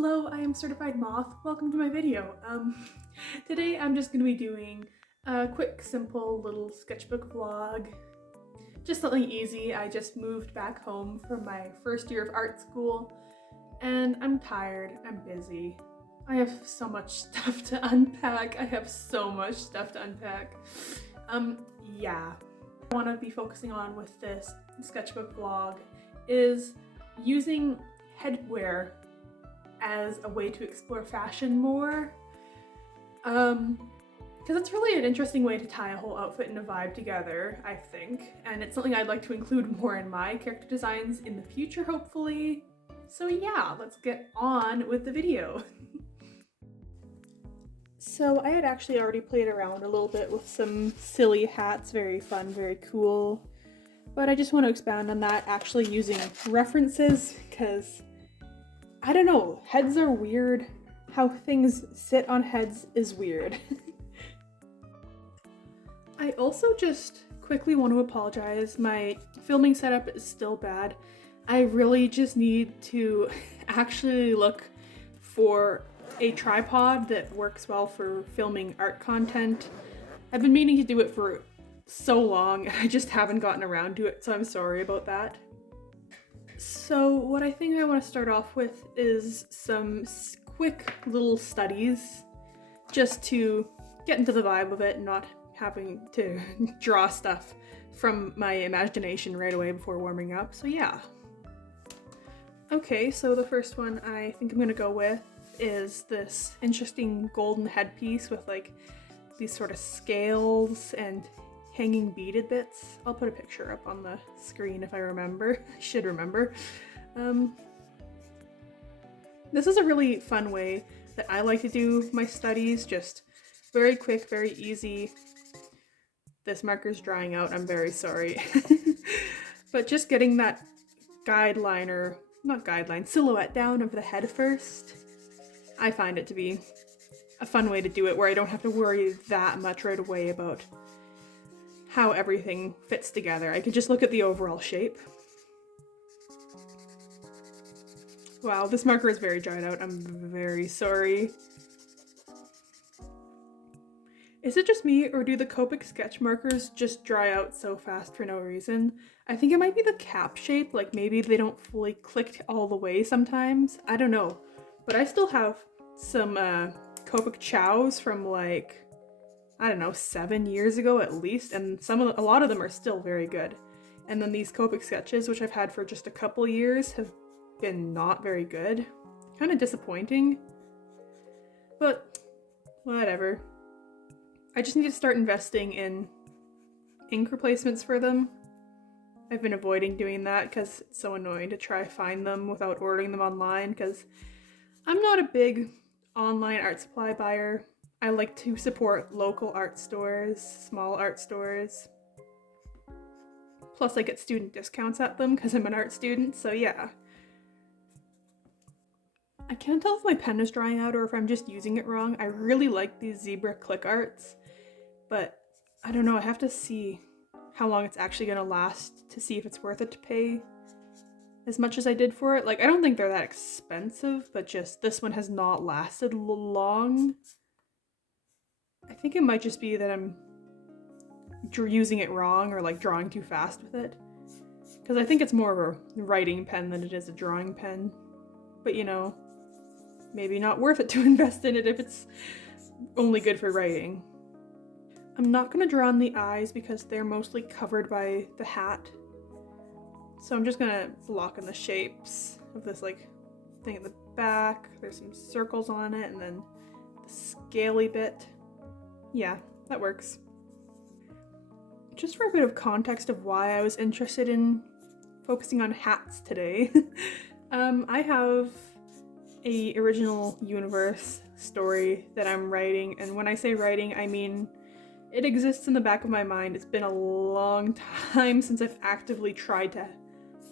Hello, I am Certified Moth. Welcome to my video. Today I'm just going to be doing a quick, simple little sketchbook vlog. Just something easy. I just moved back home from my first year of art school and I'm tired, I'm busy. I have so much stuff to unpack. Yeah. What I want to be focusing on with this sketchbook vlog is using headwear as a way to explore fashion more, because it's really an interesting way to tie a whole outfit and a vibe together, I think, and it's something I'd like to include more in my character designs in the future, hopefully. So yeah, let's get on with the video. So I had actually already played around a little bit with some silly hats, very fun, very cool, but I just want to expand on that, actually using references, because I don't know, heads are weird. How things sit on heads is weird. I also just quickly want to apologize. My filming setup is still bad. I really just need to actually look for a tripod that works well for filming art content. I've been meaning to do it for so long and I just haven't gotten around to it, so I'm sorry about that. So what I think I want to start off with is some quick little studies, just to get into the vibe of it and not having to draw stuff from my imagination right away before warming up, so yeah. Okay, so the first one I think I'm gonna go with is this interesting golden headpiece with like these sort of scales and hanging beaded bits. I'll put a picture up on the screen if I remember. I should remember. This is a really fun way that I like to do my studies, just very quick, very easy. This marker's drying out, I'm very sorry. But just getting that silhouette down of the head first, I find it to be a fun way to do it where I don't have to worry that much right away about how everything fits together. I can just look at the overall shape. Wow, this marker is very dried out. I'm very sorry. Is it just me, or do the Copic sketch markers just dry out so fast for no reason? I think it might be the cap shape, like maybe they don't fully click all the way sometimes. I don't know. But I still have some Copic chows from like, I don't know, 7 years ago at least, and a lot of them are still very good. And then these Copic sketches, which I've had for just a couple years, have been not very good. Kind of disappointing. But whatever. I just need to start investing in ink replacements for them. I've been avoiding doing that because it's so annoying to try to find them without ordering them online, because I'm not a big online art supply buyer. I like to support local art stores, small art stores. Plus I get student discounts at them because I'm an art student, so yeah. I can't tell if my pen is drying out or if I'm just using it wrong. I really like these zebra click arts, but I don't know, I have to see how long it's actually gonna last to see if it's worth it to pay as much as I did for it. Like, I don't think they're that expensive, but just this one has not lasted long. I think it might just be that I'm using it wrong or like drawing too fast with it, because I think it's more of a writing pen than it is a drawing pen. But you know, maybe not worth it to invest in it if it's only good for writing. I'm not going to draw on the eyes because they're mostly covered by the hat, so I'm just going to block in the shapes of this like thing at the back. There's some circles on it and then the scaly bit. Yeah, that works. Just for a bit of context of why I was interested in focusing on hats today, I have a original universe story that I'm writing, and when I say writing, I mean it exists in the back of my mind. It's been a long time since I've actively tried to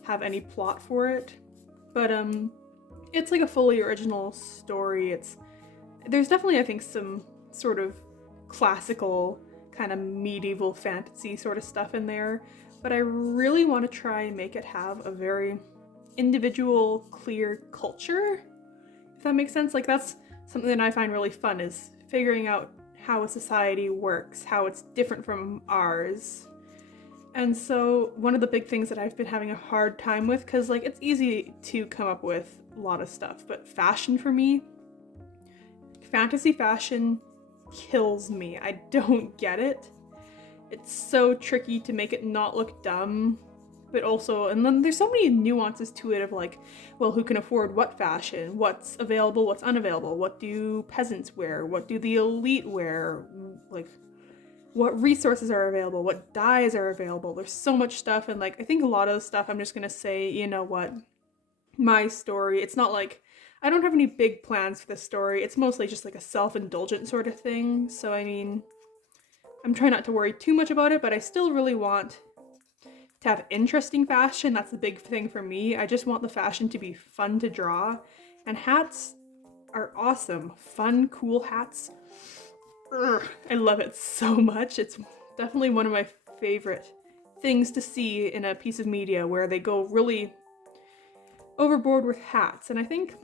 have any plot for it, but it's like a fully original story. There's definitely, I think, some sort of classical kind of medieval fantasy sort of stuff in there, but I really want to try and make it have a very individual, clear culture, if that makes sense. Like that's something that I find really fun, is figuring out how a society works, how it's different from ours. And so one of the big things that I've been having a hard time with, because like it's easy to come up with a lot of stuff, but fashion for me, fantasy fashion kills me. I don't get it. It's so tricky to make it not look dumb, but also, and then there's so many nuances to it of like, well, who can afford what fashion? What's available? What's unavailable? What do peasants wear? What do the elite wear? Like, what resources are available? What dyes are available? There's so much stuff, and like, I think a lot of the stuff I'm just gonna say, you know what, my story, it's not like, I don't have any big plans for this story. It's mostly just like a self-indulgent sort of thing. So I mean, I'm trying not to worry too much about it, but I still really want to have interesting fashion. That's the big thing for me. I just want the fashion to be fun to draw. And hats are awesome. Fun, cool hats. Ugh, I love it so much. It's definitely one of my favorite things to see in a piece of media, where they go really overboard with hats. And I think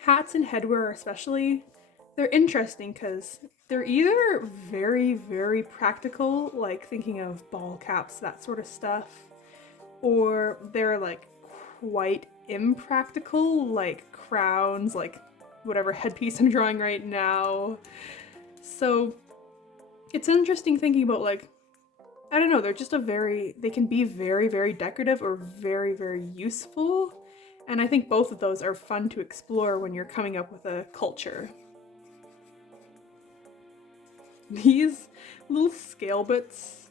hats and headwear especially, they're interesting because they're either very, very practical, like thinking of ball caps, that sort of stuff, or they're like quite impractical, like crowns, like whatever headpiece I'm drawing right now. So it's interesting thinking about, like, I don't know, they can be very, very decorative or very, very useful. And I think both of those are fun to explore when you're coming up with a culture. These little scale bits,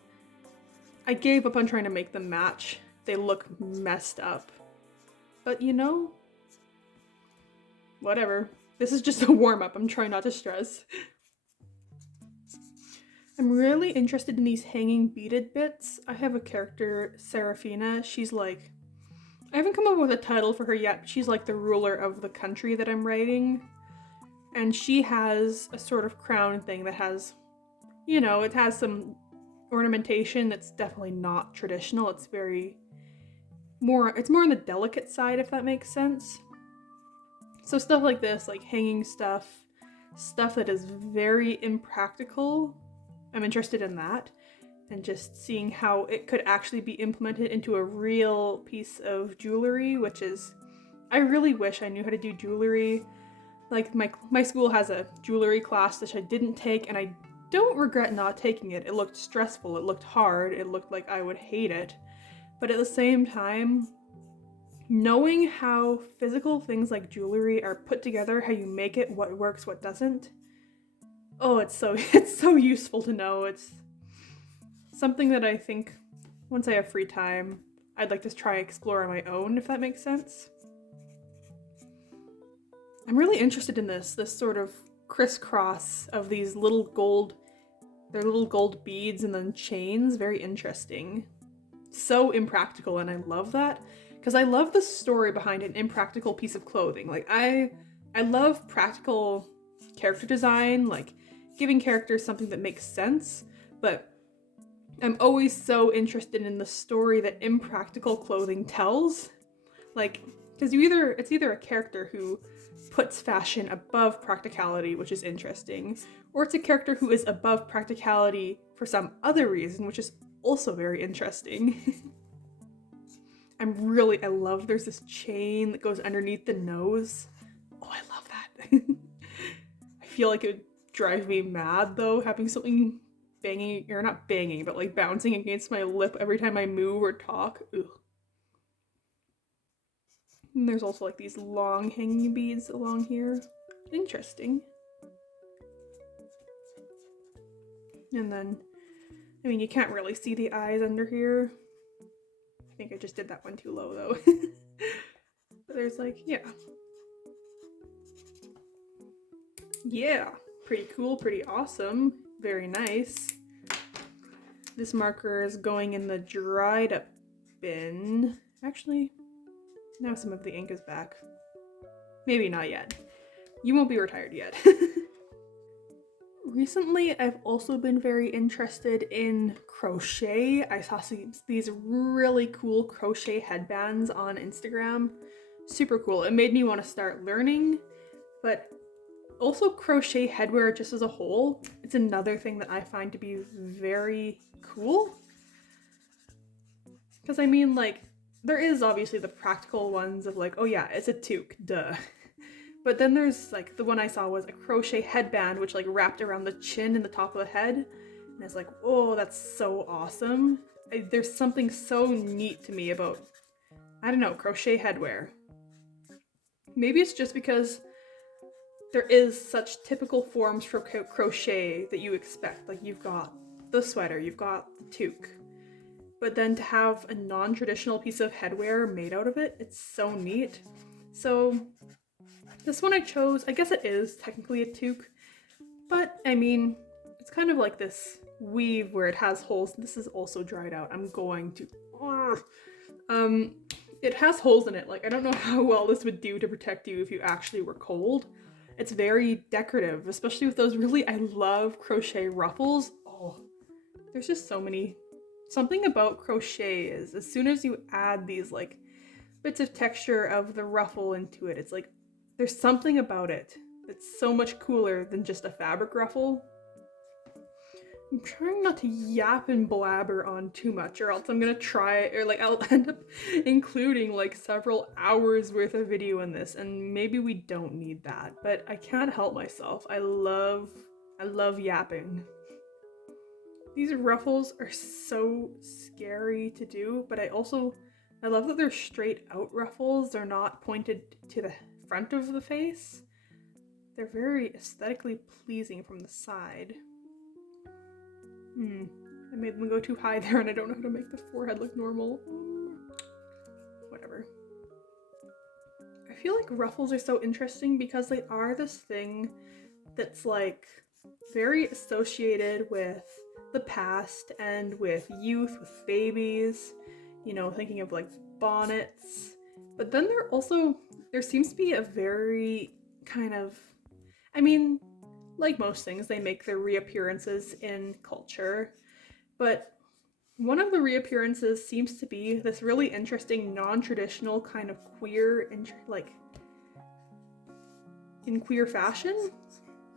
I gave up on trying to make them match. They look messed up. But you know, whatever. This is just a warm-up. I'm trying not to stress. I'm really interested in these hanging beaded bits. I have a character, Serafina. She's like, I haven't come up with a title for her yet, but she's like the ruler of the country that I'm writing. And she has a sort of crown thing that has, you know, it has some ornamentation that's definitely not traditional. It's more on the delicate side, if that makes sense. So stuff like this, like hanging stuff that is very impractical, I'm interested in that, and just seeing how it could actually be implemented into a real piece of jewelry, which is, I really wish I knew how to do jewelry. Like my school has a jewelry class which I didn't take, and I don't regret not taking it. It looked stressful, it looked hard, it looked like I would hate it. But at the same time, knowing how physical things like jewelry are put together, how you make it, what works, what doesn't, oh, it's so useful to know. It's something that I think once I have free time, I'd like to try explore on my own, if that makes sense. I'm really interested in this sort of crisscross of these little gold beads and then chains. Very interesting. So impractical, and I love that, because I love the story behind an impractical piece of clothing. Like I love practical character design, like giving characters something that makes sense, but I'm always so interested in the story that impractical clothing tells. Like, because it's either a character who puts fashion above practicality, which is interesting, or it's a character who is above practicality for some other reason, which is also very interesting. I love there's this chain that goes underneath the nose. Oh, I love that. I feel like it would drive me mad though, having something banging, or not banging, but like bouncing against my lip every time I move or talk. Ugh. And there's also like these long hanging beads along here. Interesting. And then, I mean, you can't really see the eyes under here. I think I just did that one too low though. But there's like, yeah. Yeah, pretty cool, pretty awesome. Very nice. This marker is going in the dried up bin. Actually, now some of the ink is back. Maybe not yet. You won't be retired yet. Recently, I've also been very interested in crochet. I saw these really cool crochet headbands on Instagram. Super cool. It made me want to start learning. But also crochet headwear just as a whole, it's another thing that I find to be very cool. Because I mean, like, there is obviously the practical ones of like, oh yeah, it's a toque, duh. But then there's like, the one I saw was a crochet headband, which like wrapped around the chin and the top of the head. And it's like, oh, that's so awesome. There's something so neat to me about, I don't know, crochet headwear. Maybe it's just because there is such typical forms for crochet that you expect. Like you've got the sweater, you've got the toque. But then to have a non-traditional piece of headwear made out of it, it's so neat. So this one I chose, I guess it is technically a toque, but I mean, it's kind of like this weave where it has holes. This is also dried out. I'm going to, it has holes in it. Like, I don't know how well this would do to protect you if you actually were cold. It's very decorative, especially with those really, I love crochet ruffles. Oh, there's just so many. Something about crochet is as soon as you add these like bits of texture of the ruffle into it, it's like there's something about it that's so much cooler than just a fabric ruffle. I'm trying not to yap and blabber on too much, or else I'm gonna try, or like I'll end up including like several hours worth of video in this, and maybe we don't need that, but I can't help myself. I love yapping. These ruffles are so scary to do, but I love that they're straight out ruffles. They're not pointed to the front of the face. They're very aesthetically pleasing from the side. I made them go too high there and I don't know how to make the forehead look normal. Whatever. I feel like ruffles are so interesting because they are this thing that's like very associated with the past and with youth, with babies, you know, thinking of like bonnets. But then there seems to be a very kind of, I mean, like most things, they make their reappearances in culture. But one of the reappearances seems to be this really interesting, non-traditional kind of queer, like in queer fashion.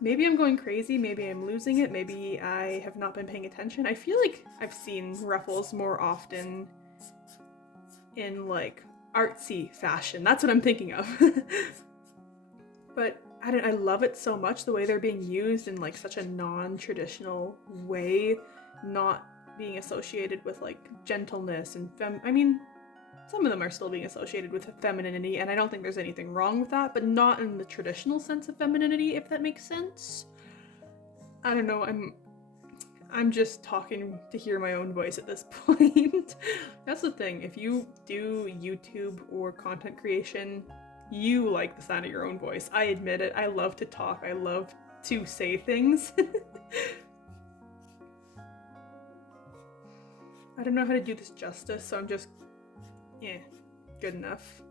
Maybe I'm going crazy, maybe I'm losing it, maybe I have not been paying attention. I feel like I've seen ruffles more often in like artsy fashion. That's what I'm thinking of. But I love it so much, the way they're being used in like such a non-traditional way, not being associated with like gentleness and I mean, some of them are still being associated with femininity, and I don't think there's anything wrong with that, but not in the traditional sense of femininity, if that makes sense. I don't know, I'm just talking to hear my own voice at this point. That's the thing, if you do YouTube or content creation, you like the sound of your own voice. I admit it, I love to talk, I love to say things. I don't know how to do this justice, so I'm just, good enough.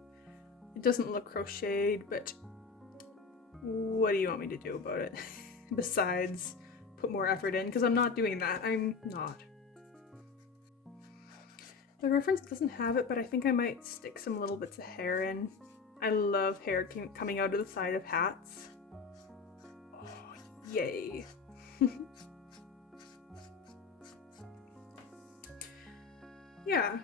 It doesn't look crocheted, but what do you want me to do about it? Besides, put more effort in, because I'm not doing that. I'm not. The reference doesn't have it, but I think I might stick some little bits of hair in. I love hair coming out of the side of hats. Oh, yay. Yeah,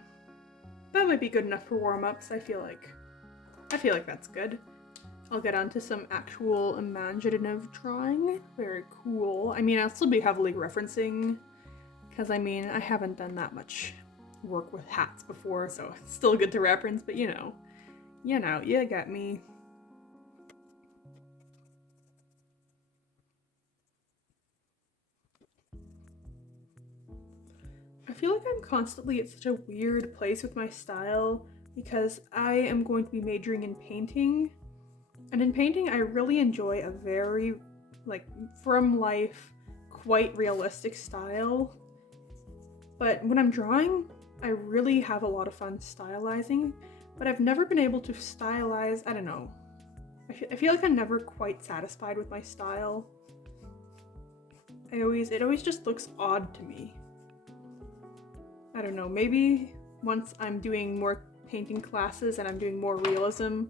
that might be good enough for warm-ups. I feel like that's good. I'll get onto some actual imaginative drawing. Very cool. I mean, I'll still be heavily referencing, because I mean, I haven't done that much work with hats before, so it's still good to reference, but you get me. I feel like I'm constantly at such a weird place with my style because I am going to be majoring in painting. And in painting, I really enjoy a very, like, from life, quite realistic style. But when I'm drawing, I really have a lot of fun stylizing, but I've never been able to stylize, I don't know. I feel like I'm never quite satisfied with my style. It always just looks odd to me. I don't know, maybe once I'm doing more painting classes and I'm doing more realism,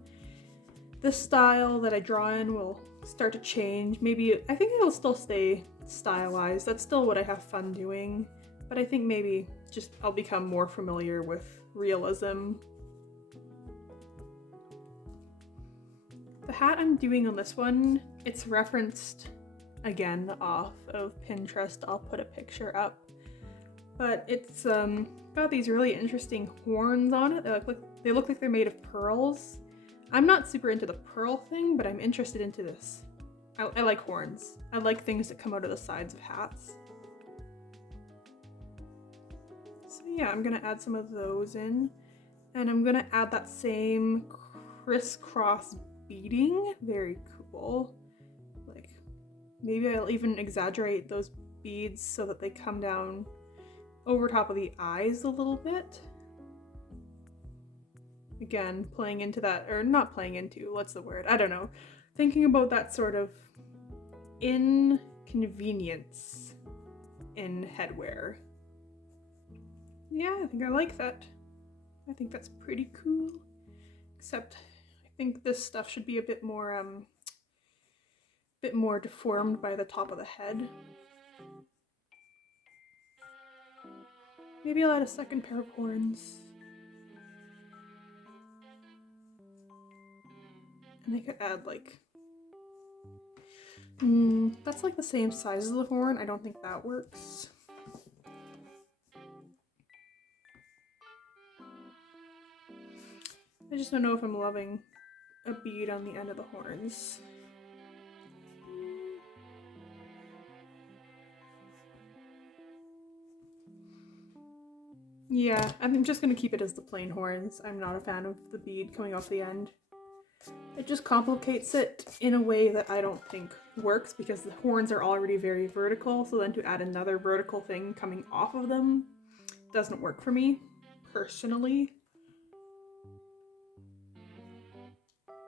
this style that I draw in will start to change. Maybe, I think it'll still stay stylized. That's still what I have fun doing. But I think maybe just I'll become more familiar with realism. The hat I'm doing on this one, it's referenced again off of Pinterest. I'll put a picture up. But it's got these really interesting horns on it. They look like they're made of pearls. I'm not super into the pearl thing, but I'm interested into this. I like horns. I like things that come out of the sides of hats. So yeah, I'm gonna add some of those in. And I'm gonna add that same crisscross beading. Very cool. Like, maybe I'll even exaggerate those beads so that they come down over top of the eyes a little bit. Again, playing into that, or not playing into, what's the word? I don't know. Thinking about that sort of inconvenience in headwear. Yeah, I think I like that. I think that's pretty cool. Except I think this stuff should be a bit more deformed by the top of the head. Maybe I'll add a second pair of horns. And I could add like, that's like the same size as the horn. I don't think that works. I just don't know if I'm loving a bead on the end of the horns. Yeah, I'm just gonna keep it as the plain horns. I'm not a fan of the bead coming off the end. It just complicates it in a way that I don't think works because the horns are already very vertical, so then to add another vertical thing coming off of them doesn't work for me, personally.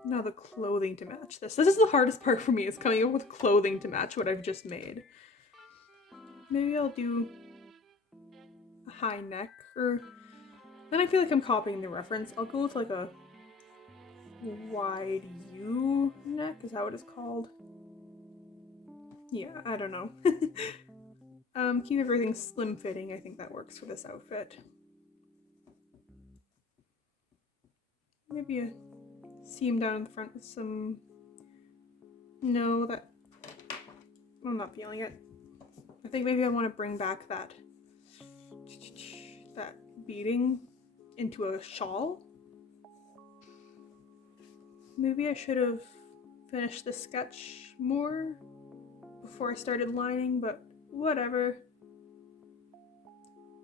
Now the clothing to match this. This is the hardest part for me, is coming up with clothing to match what I've just made. Maybe I'll do a high neck, or then I feel like I'm copying the reference. I'll go with like a wide U neck, is that what it's called? Yeah, I don't know. Keep everything slim fitting. I think that works for this outfit. Maybe a seam down the front with some, no, that, I'm not feeling it. I think maybe I want to bring back that beading into a shawl. Maybe I should have finished the sketch more before I started lining, but whatever.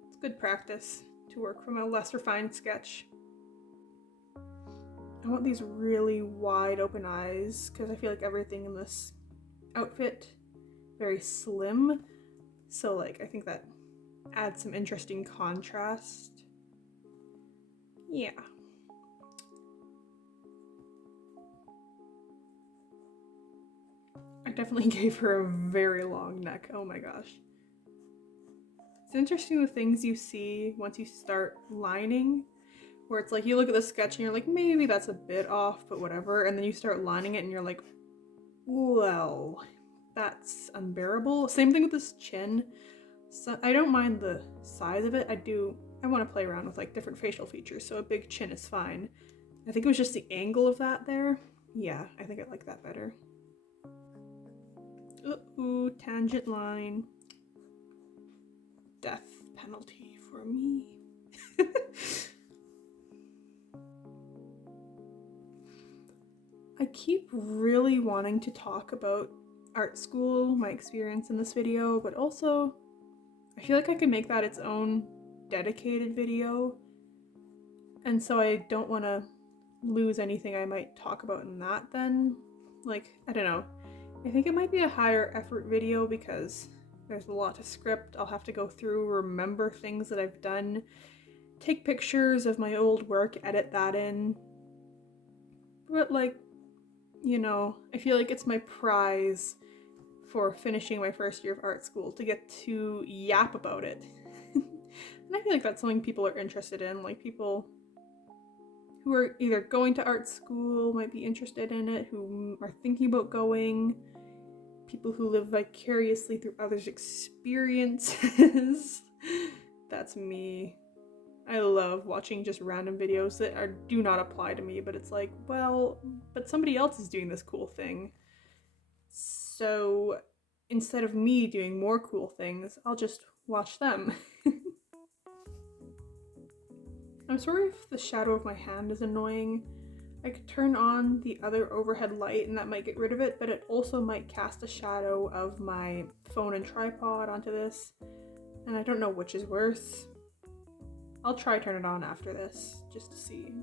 It's good practice to work from a less refined sketch. I want these really wide open eyes because I feel like everything in this outfit very slim. So like, I think that adds some interesting contrast. Yeah. I definitely gave her a very long neck. Oh my gosh. It's interesting the things you see once you start lining, where it's like you look at the sketch and you're like, maybe that's a bit off, but whatever. And then you start lining it and you're like, well, that's unbearable. Same thing with this chin. So I don't mind the size of it. I want to play around with like different facial features, so a big chin is fine. I think it was just the angle of that there. Yeah, I think I like that better. Ooh, tangent line. Death penalty for me. I keep really wanting to talk about art school, my experience in this video, but also I feel like I could make that its own dedicated video. And so I don't want to lose anything I might talk about in that then. Like, I don't know. I think it might be a higher effort video because there's a lot to script. I'll have to go through, remember things that I've done, take pictures of my old work, edit that in. But like, you know, I feel like it's my prize for finishing my first year of art school to get to yap about it. And I feel like that's something people are interested in, like people who are either going to art school, might be interested in it, who are thinking about going, people who live vicariously through others' experiences. That's me. I love watching just random videos that do not apply to me, but it's like, well, but somebody else is doing this cool thing. So instead of me doing more cool things, I'll just watch them. I'm sorry if the shadow of my hand is annoying. I could turn on the other overhead light and that might get rid of it, but it also might cast a shadow of my phone and tripod onto this, and I don't know which is worse. I'll try turn it on after this, just to see.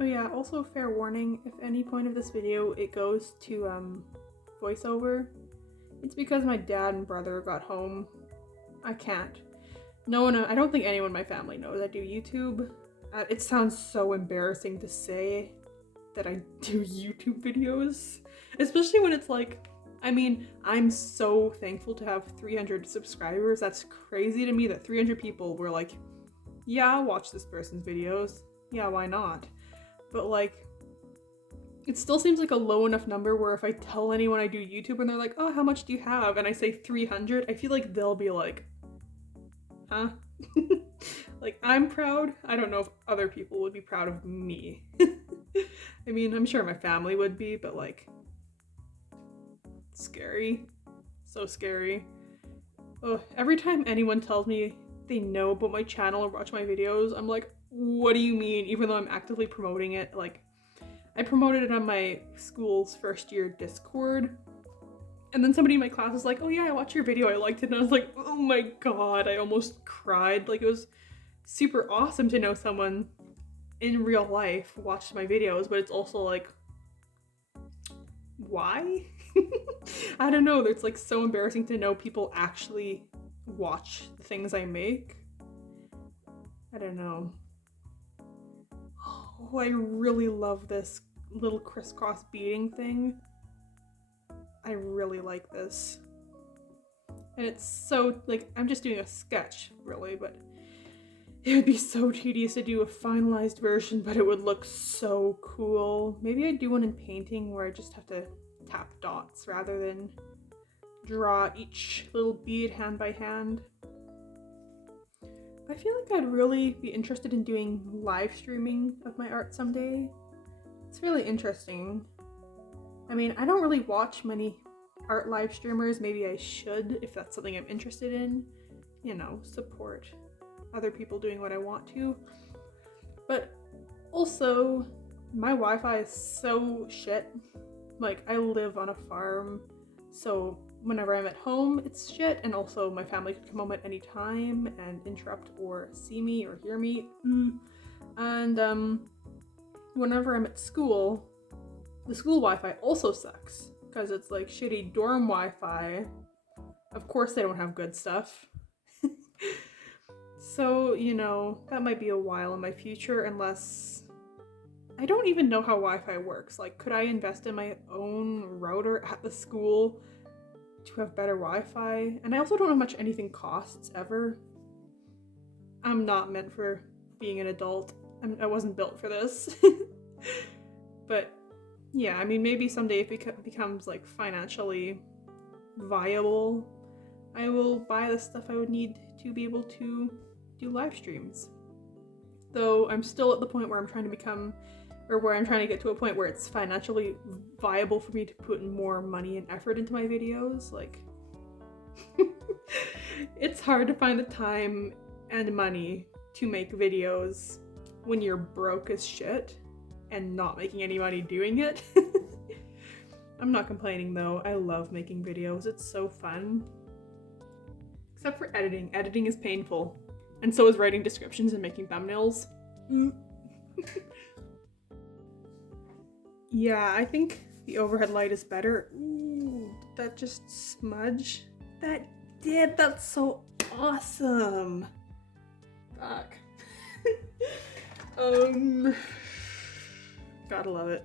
Oh yeah, also fair warning, if any point of this video it goes to voiceover, it's because my dad and brother got home. I can't. No one, I don't think anyone in my family knows I do YouTube. It sounds so embarrassing to say that I do YouTube videos, especially when it's like, I mean, I'm so thankful to have 300 subscribers. That's crazy to me that 300 people were like, yeah, I'll watch this person's videos. Yeah, why not? But like, it still seems like a low enough number where if I tell anyone I do YouTube and they're like, oh, how much do you have? And I say 300, I feel like they'll be like, huh? Like, I'm proud. I don't know if other people would be proud of me. I mean, I'm sure my family would be, but like, scary. So scary. Oh, every time anyone tells me they know about my channel or watch my videos, I'm like, what do you mean? Even though I'm actively promoting it. Like, I promoted it on my school's first year Discord. And then somebody in my class was like, oh yeah, I watched your video, I liked it. And I was like, oh my god, I almost cried. Like, it was super awesome to know someone in real life watched my videos, but it's also like, why? I don't know, it's like so embarrassing to know people actually watch the things I make. I don't know. Oh, I really love this little crisscross beading thing. I really like this. And it's so, like, I'm just doing a sketch, really, but it would be so tedious to do a finalized version, but it would look so cool. Maybe I'd do one in painting where I just have to tap dots rather than draw each little bead hand by hand. I feel like I'd really be interested in doing live streaming of my art someday. It's really interesting. I mean, I don't really watch many art live streamers. Maybe I should if that's something I'm interested in. You know, support other people doing what I want to. But also, my Wi-Fi is so shit. Like, I live on a farm, so whenever I'm at home, it's shit, and also my family could come home at any time and interrupt or see me or hear me. And whenever I'm at school, the school Wi-Fi also sucks, because it's like shitty dorm Wi-Fi. Of course they don't have good stuff. So, you know, that might be a while in my future, unless... I don't even know how Wi-Fi works. Like, could I invest in my own router at the school to have better Wi-Fi? And I also don't know how much anything costs, ever. I'm not meant for being an adult. I wasn't built for this. But, yeah, I mean, maybe someday if it becomes, like, financially viable, I will buy the stuff I would need to be able to do live streams. Though I'm still at the point where I'm trying to get to a point where it's financially viable for me to put more money and effort into my videos. Like, it's hard to find the time and money to make videos when you're broke as shit and not making any money doing it. I'm not complaining though. I love making videos. It's so fun. Except for editing. Editing is painful. And so is writing descriptions and making thumbnails. Yeah, I think the overhead light is better. Ooh, did that just smudge? That did! That's so awesome! Fuck. Gotta love it.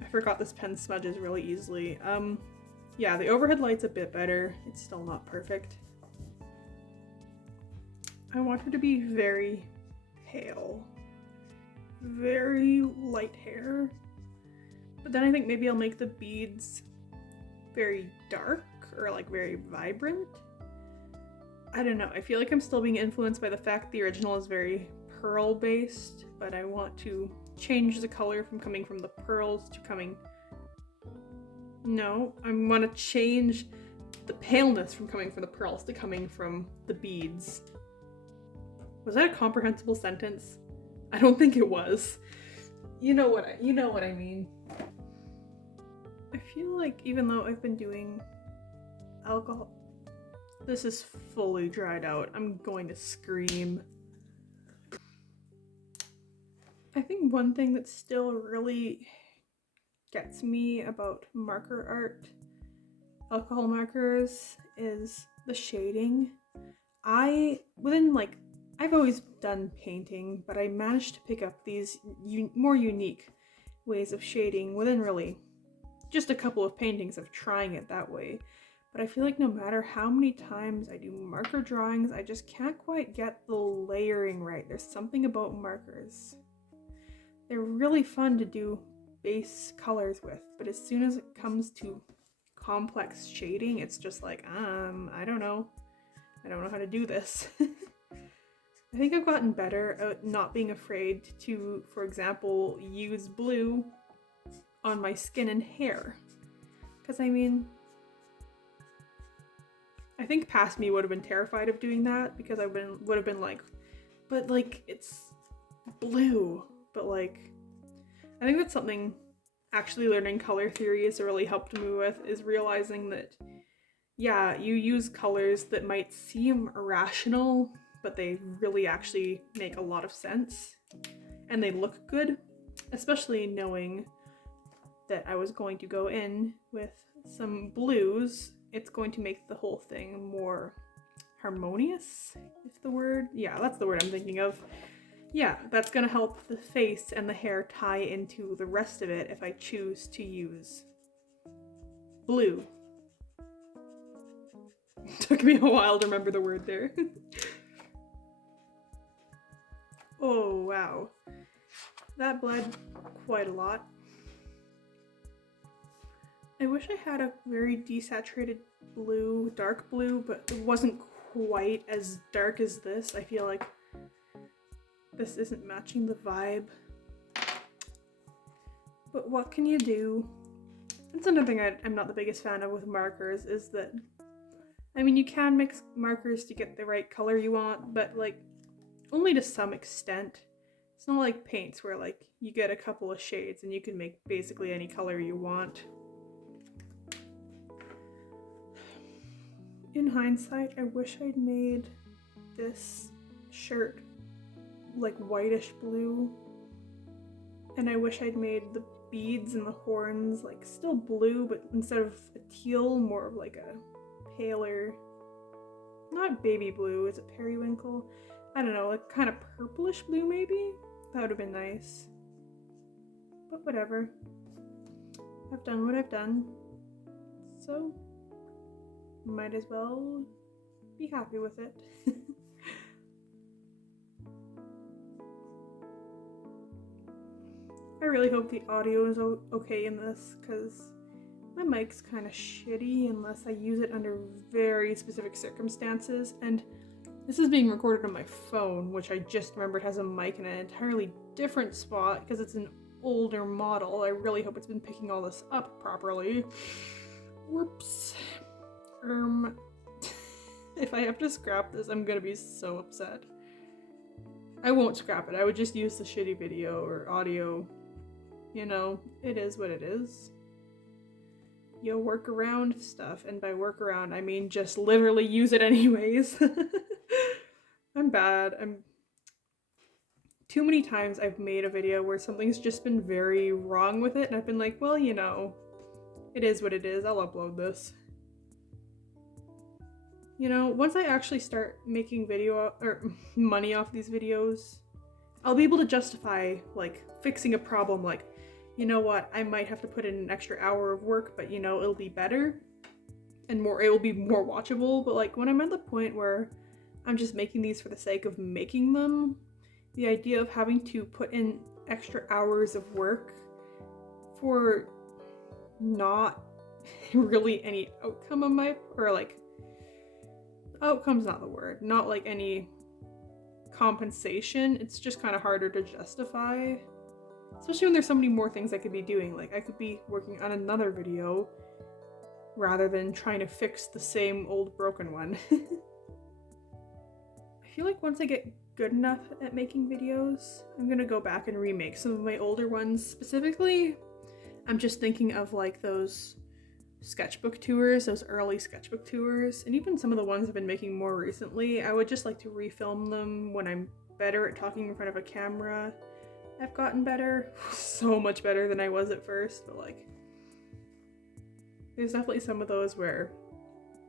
I forgot this pen smudges really easily. Yeah, the overhead light's a bit better. It's still not perfect. I want her to be very pale. very light hair. But then I think maybe I'll make the beads very dark or like very vibrant. I don't know. I feel like I'm still being influenced by the fact the original is very pearl based, but I want to change the color from coming from the pearls to coming... No, I want to change the paleness from coming from the pearls to coming from the beads. Was that a comprehensible sentence? I don't think it was. You know what I mean. I feel like even though I've been doing alcohol, this is fully dried out. I'm going to scream. I think one thing that still really gets me about marker art, alcohol markers, is the shading. I've always done painting, but I managed to pick up these more unique ways of shading within really just a couple of paintings of trying it that way. But I feel like no matter how many times I do marker drawings, I just can't quite get the layering right. There's something about markers. They're really fun to do base colors with, but as soon as it comes to complex shading, it's just like, I don't know how to do this. I think I've gotten better at not being afraid to, for example, use blue on my skin and hair. Because I mean, I think past me would have been terrified of doing that because I would have been like, but like, it's blue. But like, I think that's something actually learning color theory has really helped me with, is realizing that, yeah, you use colors that might seem irrational, but they really actually make a lot of sense and they look good, especially knowing that I was going to go in with some blues. It's going to make the whole thing more harmonious, if the word, yeah, that's the word I'm thinking of. Yeah, that's gonna help the face and the hair tie into the rest of it if I choose to use blue. Took me a while to remember the word there. Oh, wow. That bled quite a lot. I wish I had a very desaturated blue, dark blue, but it wasn't quite as dark as this. I feel like this isn't matching the vibe. But what can you do? That's another thing I'm not the biggest fan of with markers, is that, I mean, you can mix markers to get the right color you want, but like, only to some extent. It's not like paints where like you get a couple of shades and you can make basically any color you want. In hindsight, I wish I'd made this shirt like whitish blue, and I wish I'd made the beads and the horns like still blue, but instead of a teal, more of like a paler, not baby blue, is it periwinkle? I don't know, like kind of purplish blue maybe? That would have been nice. But whatever. I've done what I've done. So, might as well be happy with it. I really hope the audio is okay in this, because my mic's kind of shitty unless I use it under very specific circumstances, and this is being recorded on my phone, which I just remembered has a mic in an entirely different spot because it's an older model. I really hope it's been picking all this up properly. Whoops. If I have to scrap this, I'm gonna be so upset. I won't scrap it. I would just use the shitty video or audio. You know, it is what it is. You'll work around stuff, and by work around, I mean just literally use it anyways. I'm bad. Too many times I've made a video where something's just been very wrong with it, and I've been like, well, you know, it is what it is. I'll upload this. You know, once I actually start making video or money off these videos, I'll be able to justify like fixing a problem. Like, you know what, I might have to put in an extra hour of work, but you know, it'll be better and it will be more watchable. But like when I'm at the point where I'm just making these for the sake of making them, the idea of having to put in extra hours of work for not really any outcome of my, or like, outcome's not the word, not like any compensation. It's just kind of harder to justify, especially when there's so many more things I could be doing. Like I could be working on another video rather than trying to fix the same old broken one. I feel like once I get good enough at making videos, I'm gonna go back and remake some of my older ones. Specifically, I'm just thinking of like those sketchbook tours, those early sketchbook tours, and even some of the ones I've been making more recently. I would just like to refilm them when I'm better at talking in front of a camera. I've gotten better, so much better than I was at first, but like, there's definitely some of those where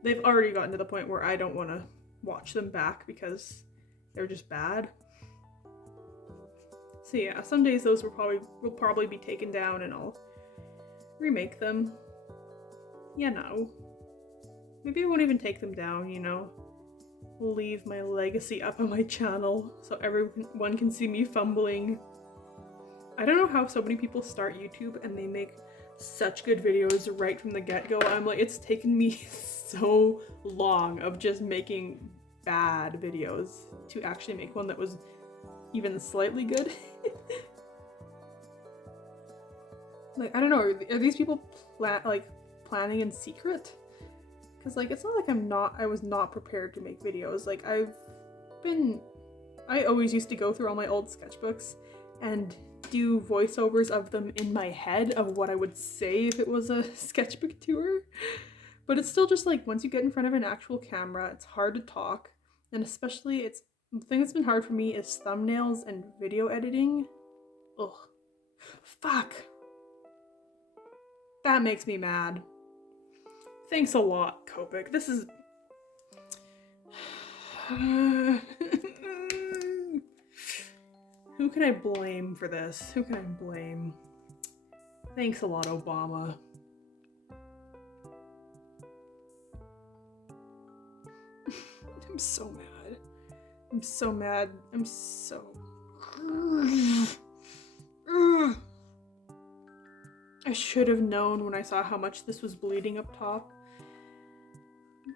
they've already gotten to the point where I don't want to watch them back because they're just bad. So yeah, some days those will probably be taken down and I'll remake them. You know, maybe I won't even take them down, you know. Leave my legacy up on my channel so everyone can see me fumbling. I don't know how so many people start YouTube and they make such good videos right from the get-go. I'm like, it's taken me so long of just making bad videos to actually make one that was even slightly good. Like, I don't know, are these people planning in secret? Because like, it's not like I was not prepared to make videos. Like I always used to go through all my old sketchbooks and do voiceovers of them in my head of what I would say if it was a sketchbook tour. But it's still just like, once you get in front of an actual camera, it's hard to talk. And especially the thing that's been hard for me is thumbnails and video editing. Ugh. Fuck. That makes me mad. Thanks a lot, Copic. This is... Who can I blame for this? Who can I blame? Thanks a lot, Obama. I'm so mad. I'm so mad. I'm so... I should have known when I saw how much this was bleeding up top.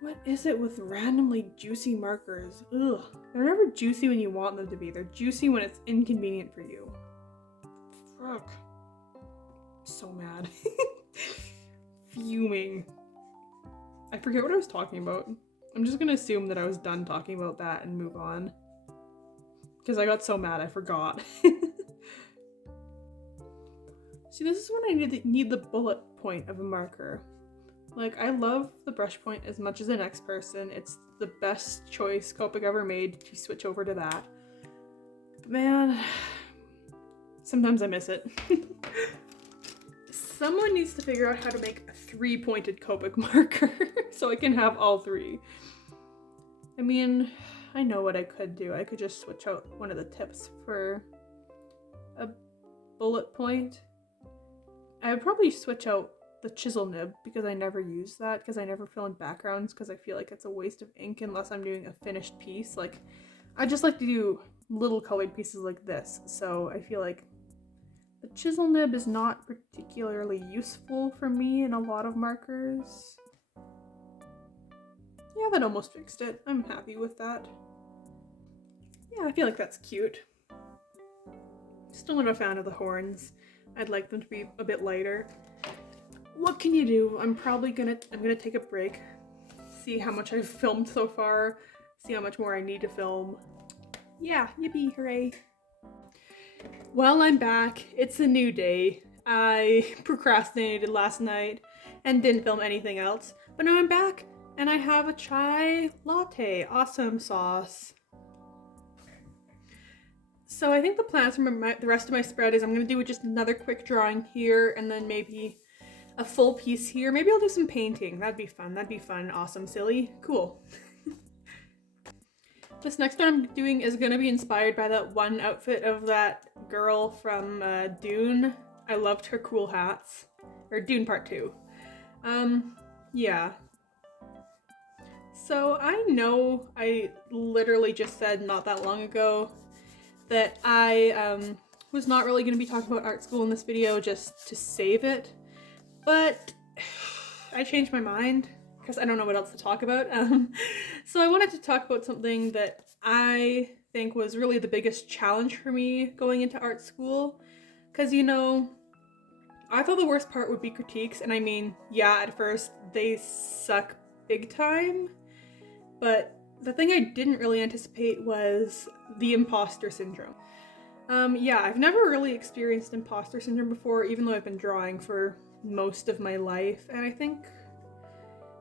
What is it with randomly juicy markers? Ugh. They're never juicy when you want them to be. They're juicy when it's inconvenient for you. Fuck. I'm so mad. Fuming. I forget what I was talking about. I'm just gonna assume that I was done talking about that and move on. Because I got so mad I forgot. See, this is when I need the bullet point of a marker. Like, I love the brush point as much as the next person. It's the best choice Copic ever made to switch over to that. But man, sometimes I miss it. Someone needs to figure out how to make a 3-pointed Copic marker so I can have all 3. I mean, I know what I could do. I could just switch out one of the tips for a bullet point. I would probably switch out the chisel nib because I never use that, because I never fill in backgrounds because I feel like it's a waste of ink unless I'm doing a finished piece. Like, I just like to do little colored pieces like this, so I feel like the chisel nib is not particularly useful for me in a lot of markers. Yeah, that almost fixed it. I'm happy with that. Yeah, I feel like that's cute. Still not a fan of the horns. I'd like them to be a bit lighter. What can you do? I'm gonna take a break, see how much I've filmed so far, see how much more I need to film. Yeah, yippee, hooray. Well, I'm back. It's a new day. I procrastinated last night and didn't film anything else, but now I'm back and I have a chai latte. Awesome sauce. So I think the plans for the rest of my spread is I'm going to do just another quick drawing here and then maybe a full piece here. Maybe I'll do some painting. That'd be fun. That'd be fun. Awesome. Silly. Cool. This next one I'm doing is going to be inspired by that one outfit of that girl from Dune. I loved her cool hats. Or Dune Part 2. Yeah. So I literally just said not that long ago that I was not really going to be talking about art school in this video just to save it, but I changed my mind because I don't know what else to talk about. So I wanted to talk about something that I think was really the biggest challenge for me going into art school, because I thought the worst part would be critiques, and I mean, yeah, at first they suck big time, but the thing I didn't really anticipate was the imposter syndrome. Yeah, I've never really experienced imposter syndrome before, even though I've been drawing for most of my life, and I think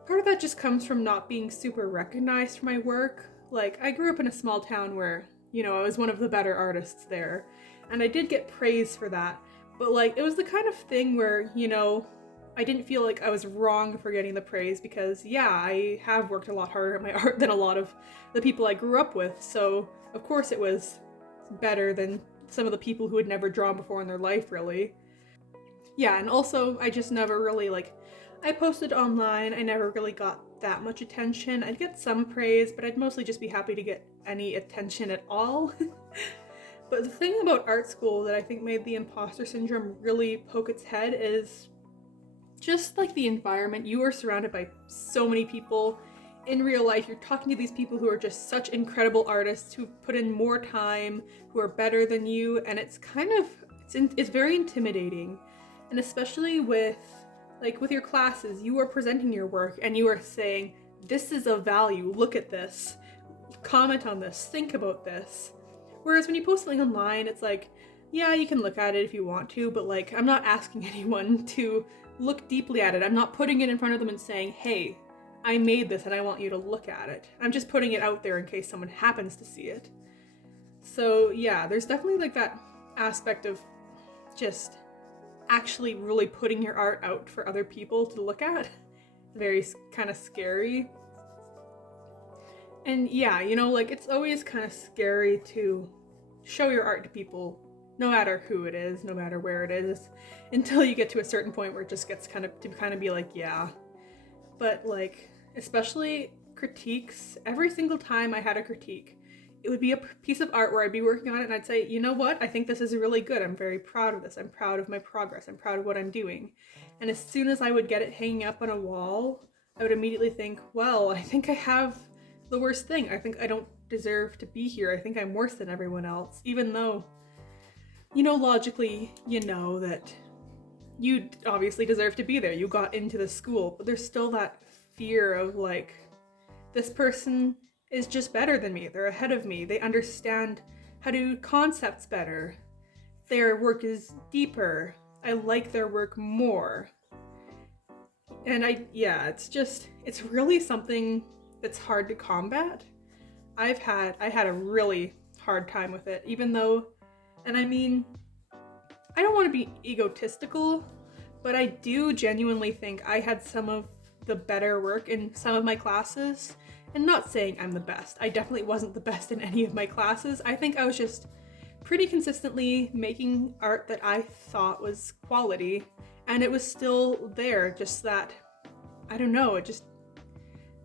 part of that just comes from not being super recognized for my work. Like, I grew up in a small town where, I was one of the better artists there, and I did get praise for that, but like, it was the kind of thing where, I didn't feel like I was wrong for getting the praise because, yeah, I have worked a lot harder at my art than a lot of the people I grew up with, so of course it was better than some of the people who had never drawn before in their life, really. Yeah, and also, I just never really, I posted online, I never really got that much attention. I'd get some praise, but I'd mostly just be happy to get any attention at all. But the thing about art school that I think made the imposter syndrome really poke its head is just like the environment. You are surrounded by so many people. In real life, you're talking to these people who are just such incredible artists who put in more time, who are better than you, and it's very intimidating. And especially with your classes, you are presenting your work and you are saying, this is of value, look at this, comment on this, think about this. Whereas when you post something online, it's like, yeah, you can look at it if you want to, but I'm not asking anyone to look deeply at it. I'm not putting it in front of them and saying, hey, I made this and I want you to look at it. I'm just putting it out there in case someone happens to see it. So yeah, there's definitely that aspect of just actually really putting your art out for other people to look at. Very kind of scary. And yeah, it's always kind of scary to show your art to people, no matter who it is, no matter where it is, until you get to a certain point where it just gets kind of be like, yeah. But especially critiques, every single time I had a critique, it would be a piece of art where I'd be working on it and I'd say, you know what, I think this is really good. I'm very proud of this. I'm proud of my progress. I'm proud of what I'm doing. And as soon as I would get it hanging up on a wall, I would immediately think, well, I think I have the worst thing. I think I don't deserve to be here. I think I'm worse than everyone else, even though, logically, that you obviously deserve to be there. You got into the school, but there's still that fear of this person is just better than me. They're ahead of me. They understand how to do concepts better. Their work is deeper. I like their work more. And it's really something that's hard to combat. I had a really hard time with it, even though, and I mean, I don't want to be egotistical, but I do genuinely think I had some of the better work in some of my classes. And not saying I'm the best. I definitely wasn't the best in any of my classes. I think I was just pretty consistently making art that I thought was quality, and it was still there, just that, I don't know,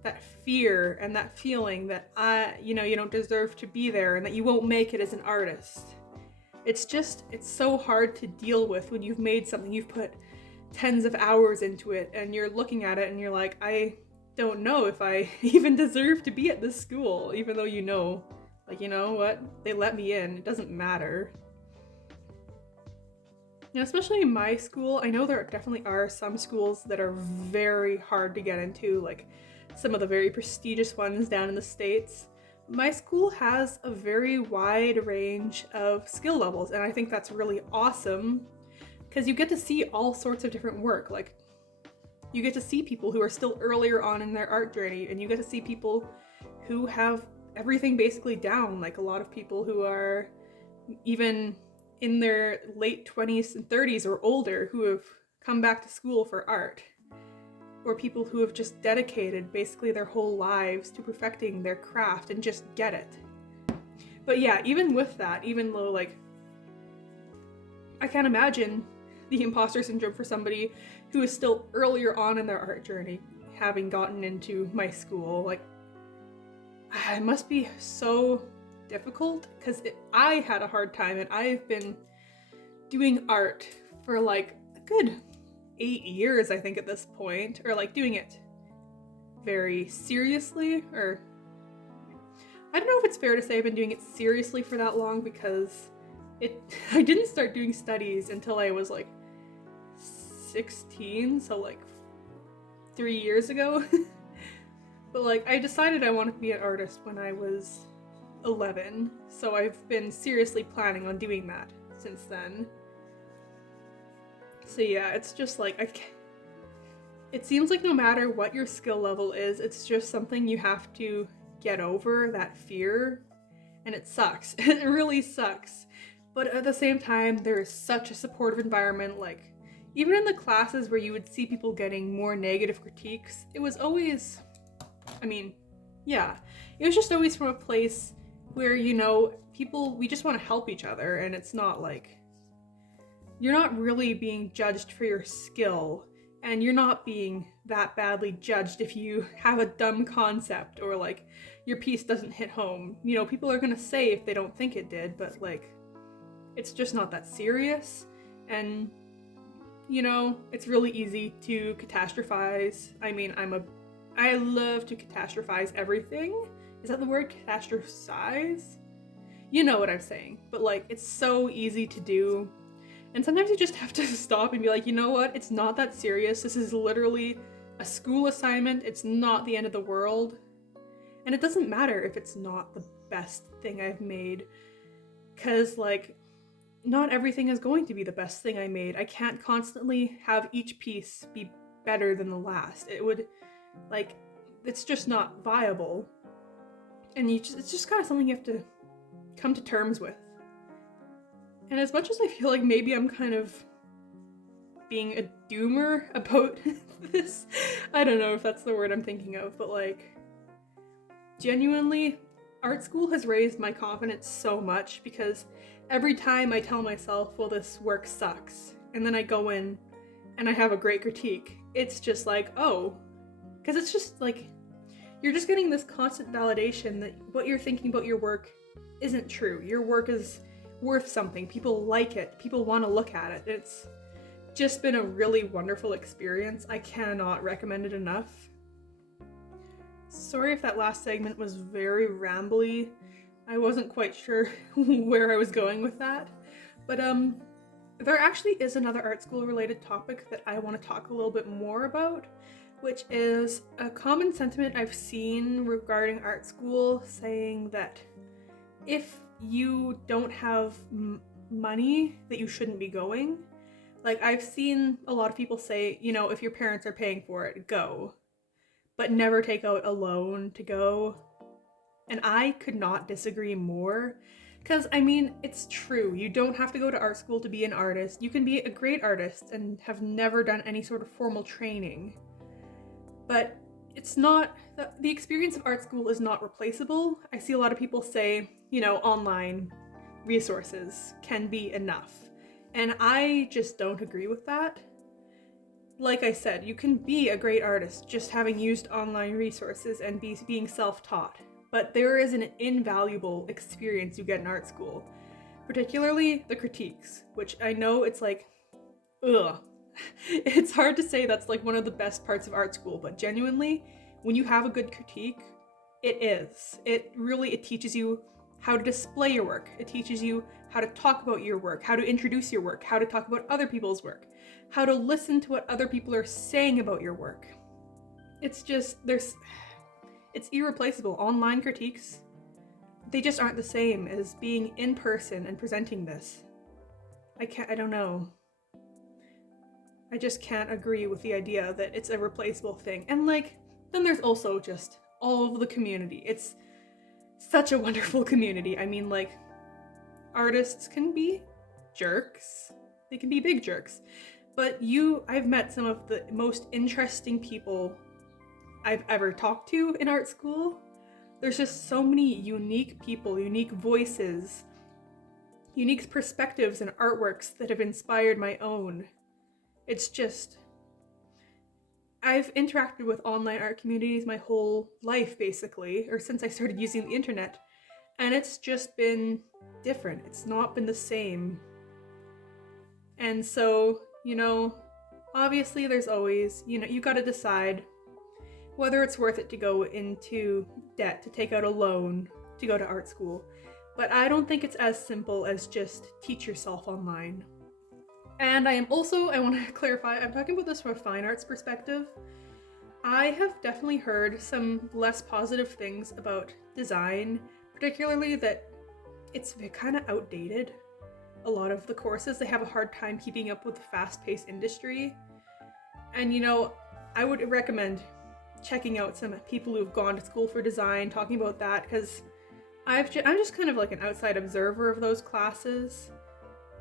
that fear and that feeling that you don't deserve to be there and that you won't make it as an artist. It's so hard to deal with when you've made something, you've put tens of hours into it, and you're looking at it and you're like, I don't know if I even deserve to be at this school, even though you know what, they let me in, it doesn't matter. Especially in my school, I know there definitely are some schools that are very hard to get into, some of the very prestigious ones down in the States. My school has a very wide range of skill levels, and I think that's really awesome because you get to see all sorts of different work. You get to see people who are still earlier on in their art journey, and you get to see people who have everything basically down, a lot of people who are even in their late 20s and 30s or older who have come back to school for art, or people who have just dedicated basically their whole lives to perfecting their craft and just get it. But yeah, even with that, even though I can't imagine the imposter syndrome for somebody who is still earlier on in their art journey, having gotten into my school. It must be so difficult because I had a hard time, and I've been doing art for like a good 8 years, I think, at this point, or like doing it very seriously, or I don't know if it's fair to say I've been doing it seriously for that long, because I didn't start doing studies until I was like 16, so like 3 years ago. But like I decided I wanted to be an artist when I was 11, so I've been seriously planning on doing that since then. So yeah, it's just like it seems like no matter what your skill level is, it's just something you have to get over, that fear, and it sucks. It really sucks. But at the same time, there is such a supportive environment. Like, even in the classes where you would see people getting more negative critiques, it was always, I mean, yeah, it was just always from a place where, you know, people, we just want to help each other, and it's not like, you're not really being judged for your skill, and you're not being that badly judged if you have a dumb concept or like your piece doesn't hit home. You know, people are gonna say if they don't think it did, but like, it's just not that serious. And you know, it's really easy to catastrophize. I mean, I love to catastrophize everything. Is that the word? Catastrophize? You know what I'm saying. But like, it's so easy to do. And sometimes you just have to stop and be like, you know what? It's not that serious. This is literally a school assignment. It's not the end of the world. And it doesn't matter if it's not the best thing I've made. Because, like, not everything is going to be the best thing I made. I can't constantly have each piece be better than the last. It would, like, it's just not viable. And it's just kind of something you have to come to terms with. And as much as I feel like maybe I'm kind of being a doomer about this, I don't know if that's the word I'm thinking of, but like, genuinely, art school has raised my confidence so much, because every time I tell myself, well, this work sucks, and then I go in and I have a great critique, it's just like, oh, because it's just like, you're just getting this constant validation that what you're thinking about your work isn't true. Your work is worth something. People like it. People want to look at it. It's just been a really wonderful experience. I cannot recommend it enough. Sorry if that last segment was very rambly. I wasn't quite sure where I was going with that. But there actually is another art school related topic that I want to talk a little bit more about, which is a common sentiment I've seen regarding art school, saying that if you don't have money, that you shouldn't be going. Like, I've seen a lot of people say, you know, if your parents are paying for it, go, but never take out a loan to go. And I could not disagree more, because I mean, it's true. You don't have to go to art school to be an artist. You can be a great artist and have never done any sort of formal training. But it's not, the experience of art school is not replaceable. I see a lot of people say, you know, online resources can be enough. And I just don't agree with that. Like I said, you can be a great artist just having used online resources and being self-taught. But there is an invaluable experience you get in art school. Particularly the critiques, which I know it's like, ugh. It's hard to say that's like one of the best parts of art school, but genuinely, when you have a good critique, it is. It teaches you how to display your work. It teaches you how to talk about your work, how to introduce your work, how to talk about other people's work, how to listen to what other people are saying about your work. It's just, it's irreplaceable. Online critiques, they just aren't the same as being in person and presenting this. I don't know. I just can't agree with the idea that it's a replaceable thing. And like, then there's also just all of the community. It's such a wonderful community. I mean, like, artists can be jerks. They can be big jerks. But I've met some of the most interesting people I've ever talked to in art school. There's just so many unique people, unique voices, unique perspectives and artworks that have inspired my own. It's just, I've interacted with online art communities my whole life, basically, or since I started using the internet, and it's just been different. It's not been the same. And so, obviously there's always, you got to decide whether it's worth it to go into debt, to take out a loan, to go to art school. But I don't think it's as simple as just teach yourself online. And I want to clarify, I'm talking about this from a fine arts perspective. I have definitely heard some less positive things about design, particularly that it's kind of outdated. A lot of the courses, they have a hard time keeping up with the fast-paced industry. And I would recommend checking out some people who've gone to school for design, talking about that, because I'm just kind of like an outside observer of those classes.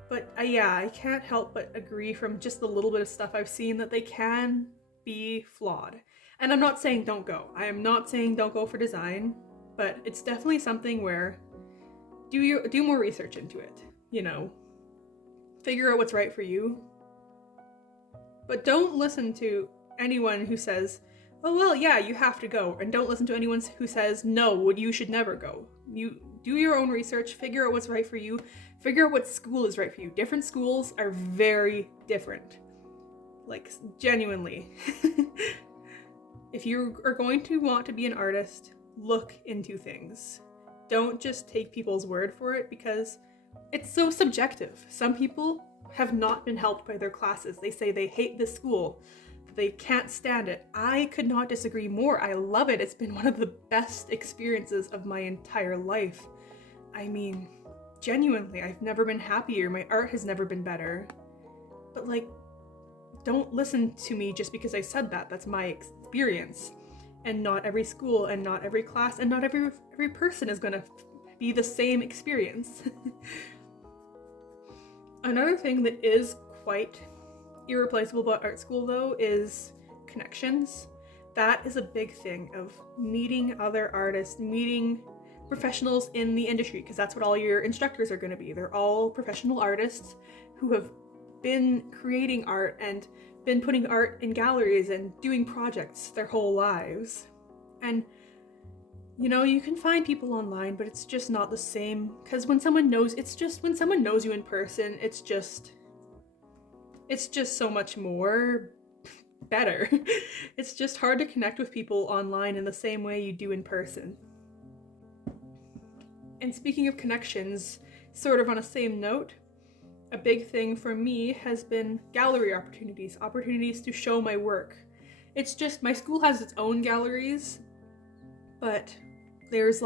But yeah, I can't help but agree from just the little bit of stuff I've seen that they can be flawed. And I'm not saying don't go. I am not saying don't go for design, but it's definitely something where do more research into it. Figure out what's right for you. But don't listen to anyone who says, "Oh well, yeah, you have to go," and don't listen to anyone who says, "No, you should never go." You do your own research, figure out what's right for you, figure out what school is right for you. Different schools are very different. Like, genuinely. If you are going to want to be an artist, look into things. Don't just take people's word for it, because it's so subjective. Some people have not been helped by their classes. They say they hate this school. They can't stand it. I could not disagree more. I love it. It's been one of the best experiences of my entire life. I mean, genuinely, I've never been happier. My art has never been better. But don't listen to me just because I said that. That's my experience. And not every school and not every class and not every person is gonna be the same experience. Another thing that is quite irreplaceable about art school, though, is connections. That is a big thing, of meeting other artists, meeting professionals in the industry, because that's what all your instructors are going to be. They're all professional artists who have been creating art and been putting art in galleries and doing projects their whole lives. And you can find people online, but it's just not the same, because when someone knows you in person, it's just so much more better. It's just hard to connect with people online in the same way you do in person. And speaking of connections, sort of on a same note, a big thing for me has been gallery opportunities to show my work. It's just, my school has its own galleries, but there's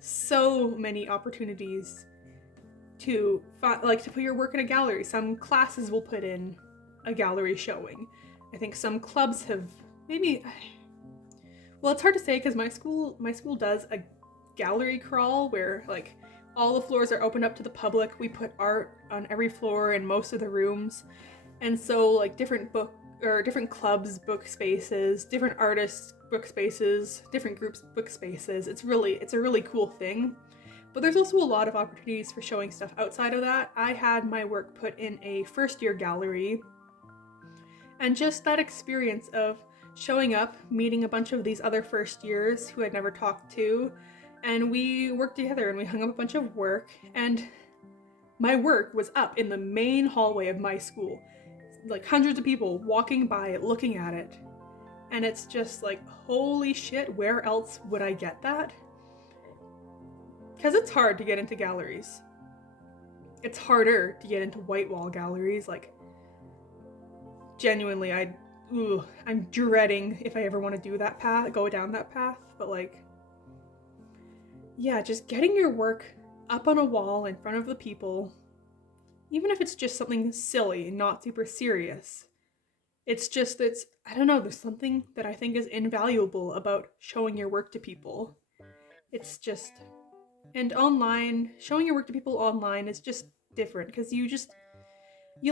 so many opportunities to put your work in a gallery. Some classes will put in a gallery showing. I think some clubs have well, it's hard to say, because my school does a gallery crawl where all the floors are opened up to the public. We put art on every floor in most of the rooms. And so different clubs book spaces, different artists book spaces, different groups book spaces. It's a really cool thing. But there's also a lot of opportunities for showing stuff outside of that. I had my work put in a first-year gallery, and just that experience of showing up, meeting a bunch of these other first years who I'd never talked to, and we worked together and we hung up a bunch of work, and my work was up in the main hallway of my school. Hundreds of people walking by it, looking at it. And it's just holy shit, where else would I get that? Because it's hard to get into galleries. It's harder to get into white wall galleries. Genuinely, I'm dreading if I ever want to go down that path. But yeah, just getting your work up on a wall in front of the people, even if it's just something silly and not super serious. I don't know, there's something that I think is invaluable about showing your work to people. And showing your work to people online is just different, because you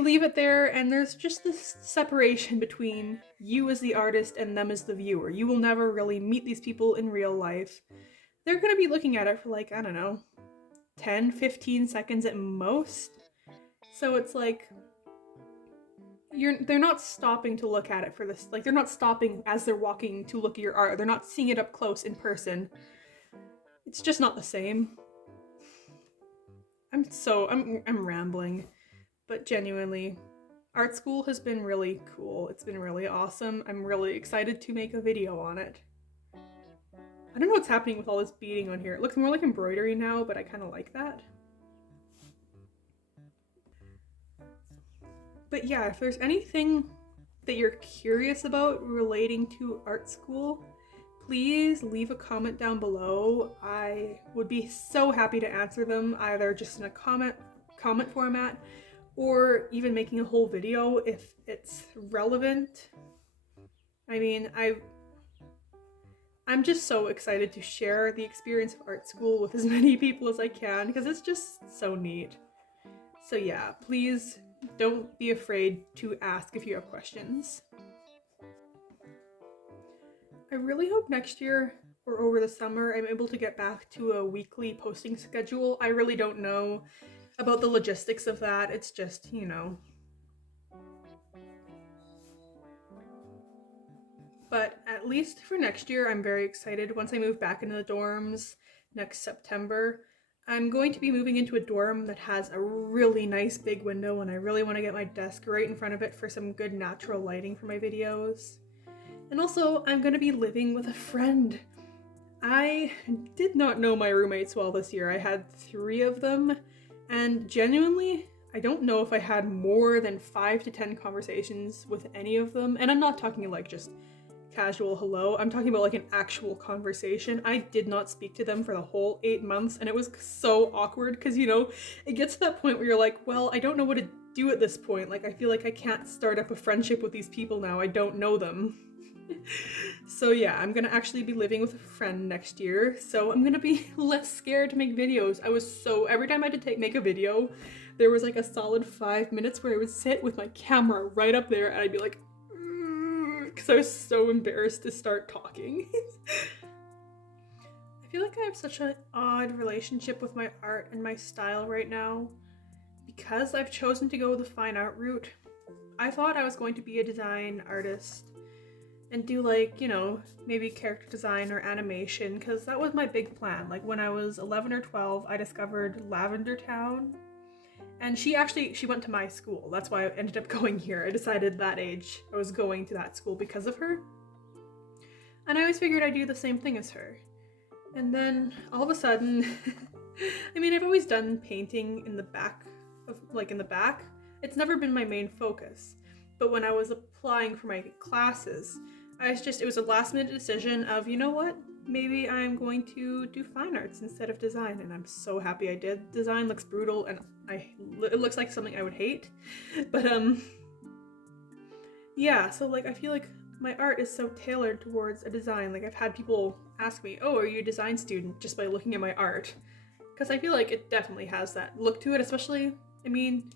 leave it there, and there's just this separation between you as the artist and them as the viewer. You will never really meet these people in real life. They're going to be looking at it for I don't know, 10, 15 seconds at most. So it's they're not stopping to look at it for this. They're not stopping as they're walking to look at your art. They're not seeing it up close in person. It's just not the same. I'm rambling. but genuinely, art school has been really cool. It's been really awesome. I'm really excited to make a video on it. I don't know what's happening with all this beading on here. It looks more like embroidery now, but I kind of like that. But yeah, if there's anything that you're curious about relating to art school, please leave a comment down below. I would be so happy to answer them, either just in a comment format or even making a whole video if it's relevant. I mean, I'm just so excited to share the experience of art school with as many people as I can because it's just so neat. So yeah, please don't be afraid to ask if you have questions. I really hope next year or over the summer I'm able to get back to a weekly posting schedule. I really don't know about the logistics of that. It's just, you know. But at least for next year, I'm very excited. Once I move back into the dorms next September, I'm going to be moving into a dorm that has a really nice big window, and I really want to get my desk right in front of it for some good natural lighting for my videos. And also, I'm going to be living with a friend. I did not know my roommates well this year. I had 3 of them, and genuinely, I don't know if I had more than 5 to 10 conversations with any of them. And I'm not talking like just casual hello. I'm talking about like an actual conversation. I did not speak to them for the whole 8 months, and it was so awkward because, you know, it gets to that point where you're like, well, I don't know what to do at this point. Like, I feel like I can't start up a friendship with these people now. I don't know them. So yeah, I'm gonna actually be living with a friend next year, so I'm gonna be less scared to make videos. Every time I had to make a video, there was like a solid 5 minutes where I would sit with my camera right up there and I'd be like, because I was so embarrassed to start talking. I feel like I have such an odd relationship with my art and my style right now. Because I've chosen to go the fine art route, I thought I was going to be a design artist and do like, you know, maybe character design or animation, because that was my big plan. Like when I was 11 or 12, I discovered Lavender Town. And she went to my school. That's why I ended up going here. I decided that age I was going to that school because of her. And I always figured I'd do the same thing as her. And then all of a sudden, I mean, I've always done painting in the back. It's never been my main focus. But when I was applying for my classes, it was a last minute decision of, you know what? Maybe I'm going to do fine arts instead of design, and I'm so happy I did. Design looks brutal, and it looks like something I would hate. But yeah, so like I feel like my art is so tailored towards a design. Like I've had people ask me, "Oh, are you a design student?" just by looking at my art, because I feel like it definitely has that look to it. Especially, I mean,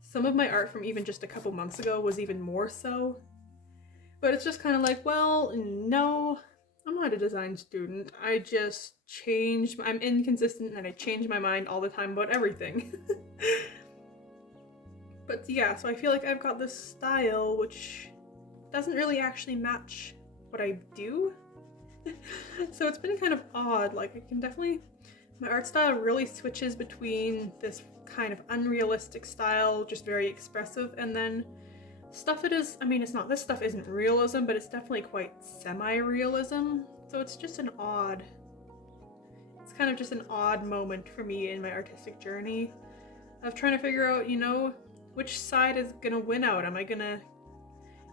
some of my art from even just a couple months ago was even more so. But it's just kind of like, well, no. I'm not a design student. I'm inconsistent and I change my mind all the time about everything. But yeah, so I feel like I've got this style which doesn't really actually match what I do. So it's been kind of odd. Like my art style really switches between this kind of unrealistic style, just very expressive, and then stuff this stuff isn't realism, but it's definitely quite semi-realism. So it's kind of just an odd moment for me in my artistic journey of trying to figure out, you know, which side is gonna win out.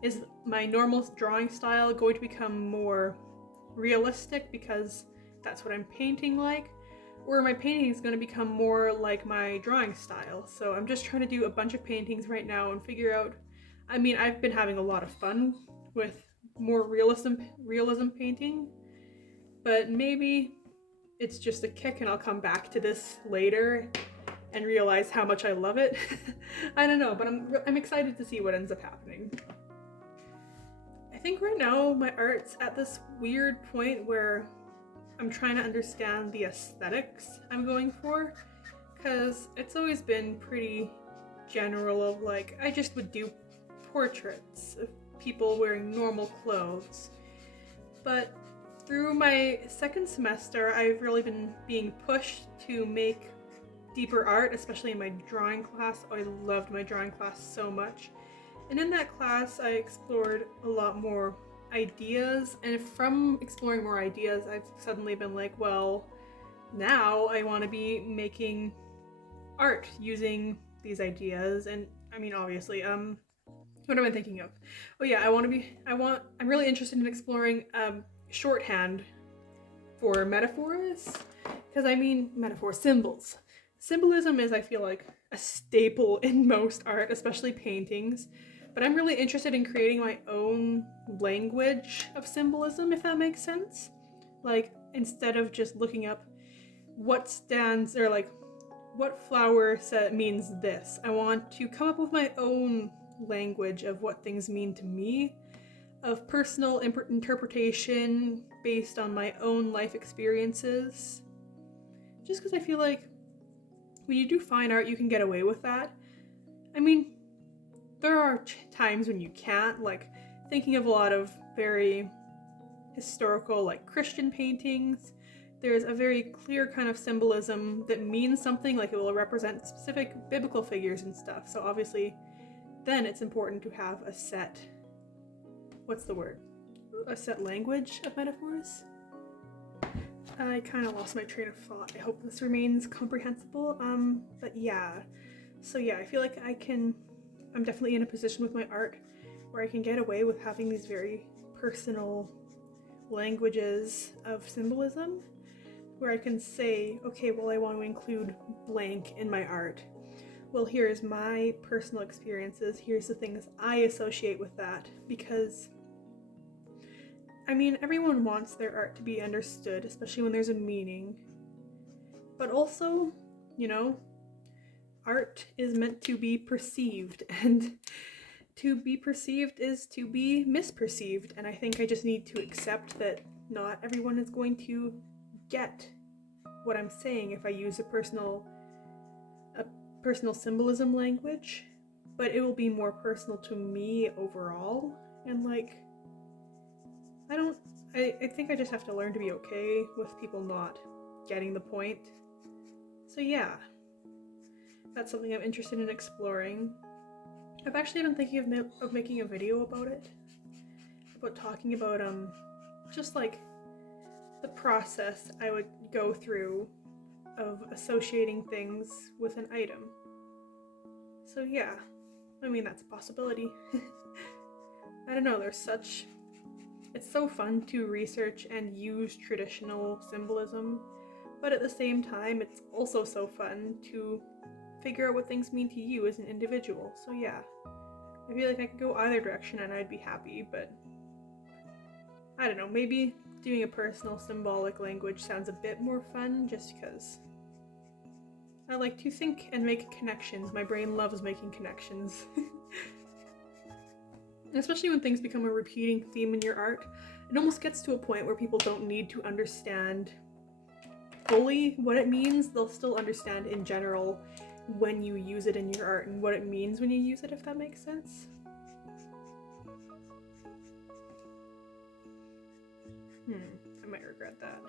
Is my normal drawing style going to become more realistic because that's what I'm painting like? Or my painting is going to become more like my drawing style? So I'm just trying to do a bunch of paintings right now and figure out. I mean, I've been having a lot of fun with more realism painting, but maybe it's just a kick and I'll come back to this later and realize how much I love it. I don't know, but I'm excited to see what ends up happening. I think right now my art's at this weird point where I'm trying to understand the aesthetics I'm going for, because it's always been pretty general of like, I just would do portraits of people wearing normal clothes. But through my second semester, I've really been being pushed to make deeper art, especially in my drawing class. Oh, I loved my drawing class so much. And in that class, I explored a lot more ideas. And from exploring more ideas, I've suddenly been like, well, now I want to be making art using these ideas. And I mean, obviously, what am I thinking of? Oh yeah, I'm really interested in exploring shorthand for metaphors. Because I mean, symbols. Symbolism is, I feel like, a staple in most art, especially paintings. But I'm really interested in creating my own language of symbolism, if that makes sense. Like, instead of just looking up what stands, or like, what flower means this, I want to come up with my own language of what things mean to me, of personal interpretation based on my own life experiences. Just because I feel like when you do fine art, you can get away with that. I mean, there are times when you can't, like thinking of a lot of very historical, like Christian paintings. There's a very clear kind of symbolism that means something, like it will represent specific biblical figures and stuff. So obviously, then it's important to have a set, a set language of metaphors. I kind of lost my train of thought. I hope this remains comprehensible. But yeah. So yeah, I feel like I'm definitely in a position with my art where I can get away with having these very personal languages of symbolism, where I can say, okay, well, I want to include blank in my art. Well, here's my personal experiences. Here's the things I associate with that, because I mean, everyone wants their art to be understood, especially when there's a meaning. But also, you know, art is meant to be perceived, and to be perceived is to be misperceived. And I think I just need to accept that not everyone is going to get what I'm saying if I use a personal symbolism language, but it will be more personal to me overall. And like, I think I just have to learn to be okay with people not getting the point. So yeah, that's something I'm interested in exploring. I've actually been thinking of making a video about it, about talking about just like the process I would go through of associating things with an item. So yeah, I mean, that's a possibility. I don't know, it's so fun to research and use traditional symbolism, but at the same time, it's also so fun to figure out what things mean to you as an individual. So yeah, I feel like I could go either direction and I'd be happy, but I don't know, maybe doing a personal symbolic language sounds a bit more fun, just because I like to think and make connections. My brain loves making connections. Especially when things become a repeating theme in your art, it almost gets to a point where people don't need to understand fully what it means. They'll still understand in general when you use it in your art and what it means when you use it, if that makes sense. I might regret that.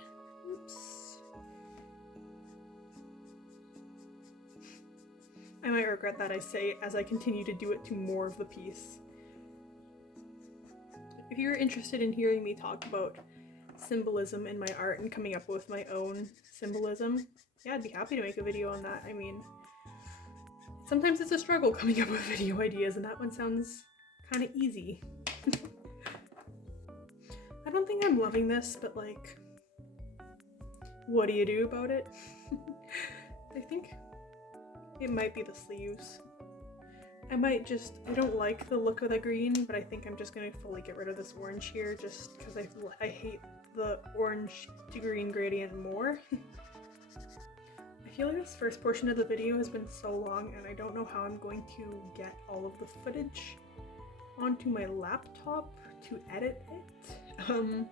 Oops. I might regret that, I say, as I continue to do it to more of the piece. If you're interested in hearing me talk about symbolism in my art and coming up with my own symbolism, yeah, I'd be happy to make a video on that. I mean, sometimes it's a struggle coming up with video ideas, and that one sounds kind of easy. I don't think I'm loving this, but like, what do you do about it? I think it might be the sleeves. I don't like the look of the green, but I think I'm just gonna fully get rid of this orange here, just because I hate the orange to green gradient more. I feel like this first portion of the video has been so long, and I don't know how I'm going to get all of the footage onto my laptop to edit it. I'm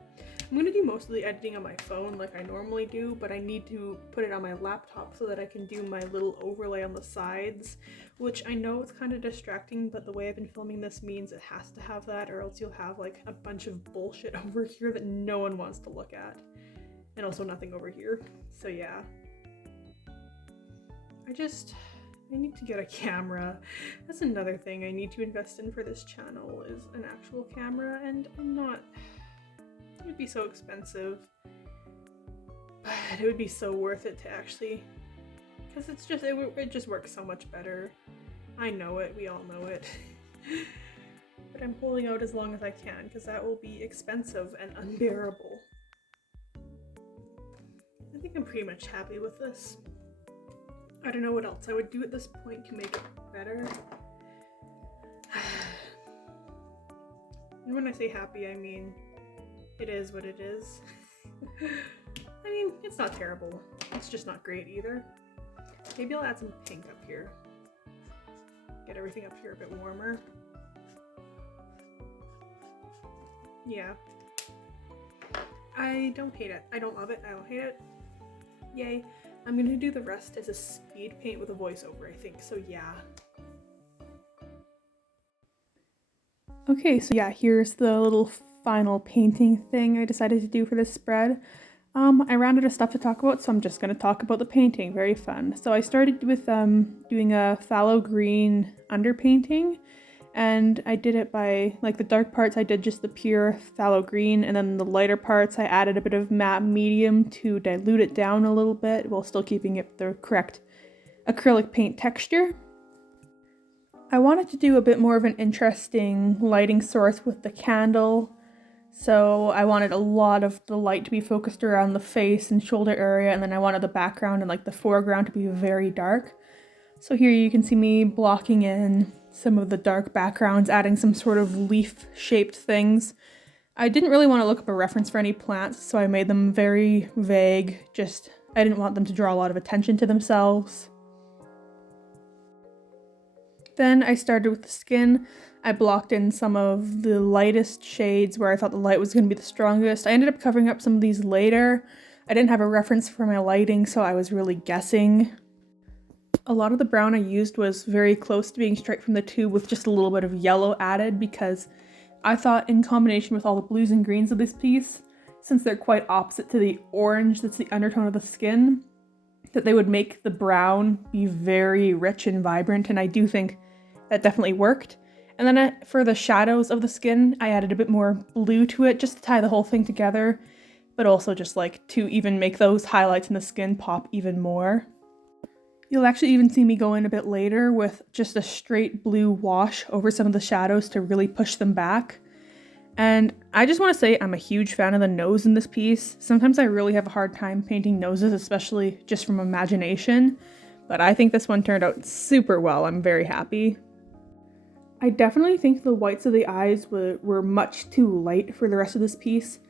gonna do most of the editing on my phone like I normally do, but I need to put it on my laptop so that I can do my little overlay on the sides, which I know it's kind of distracting, but the way I've been filming this means it has to have that, or else you'll have like a bunch of bullshit over here that no one wants to look at, and also nothing over here. So yeah, I need to get a camera. That's another thing I need to invest in for this channel, is an actual camera, and I'm not, it would be so expensive, but it would be so worth it to actually, because it's just, it just works so much better. I know it, we all know it. But I'm holding out as long as I can because that will be expensive and unbearable. I think I'm pretty much happy with this. I don't know what else I would do at this point to make it better. And when I say happy, I mean it is what it is. I mean, it's not terrible. It's just not great either. Maybe I'll add some pink up here. Get everything up here a bit warmer. Yeah. I don't hate it. I don't love it. I don't hate it. Yay. I'm gonna do the rest as a speed paint with a voiceover, I think. So yeah. Okay, so yeah, here's the little final painting thing I decided to do for this spread. I ran out of stuff to talk about, so I'm just going to talk about the painting. Very fun. So I started with doing a phthalo green underpainting, and I did it by, like, the dark parts I did just the pure phthalo green, and then the lighter parts I added a bit of matte medium to dilute it down a little bit while still keeping it the correct acrylic paint texture. I wanted to do a bit more of an interesting lighting source with the candle. So I wanted a lot of the light to be focused around the face and shoulder area, and then I wanted the background and like the foreground to be very dark. So here you can see me blocking in some of the dark backgrounds, adding some sort of leaf-shaped things. I didn't really want to look up a reference for any plants, so I made them very vague. I didn't want them to draw a lot of attention to themselves. Then I started with the skin. I blocked in some of the lightest shades where I thought the light was going to be the strongest. I ended up covering up some of these later. I didn't have a reference for my lighting, so I was really guessing. A lot of the brown I used was very close to being straight from the tube with just a little bit of yellow added, because I thought in combination with all the blues and greens of this piece, since they're quite opposite to the orange that's the undertone of the skin, that they would make the brown be very rich and vibrant, and I do think that definitely worked. And then for the shadows of the skin, I added a bit more blue to it just to tie the whole thing together, but also just like to even make those highlights in the skin pop even more. You'll actually even see me go in a bit later with just a straight blue wash over some of the shadows to really push them back. And I just want to say I'm a huge fan of the nose in this piece. Sometimes I really have a hard time painting noses, especially just from imagination, but I think this one turned out super well. I'm very happy. I definitely think the whites of the eyes were much too light for the rest of this piece.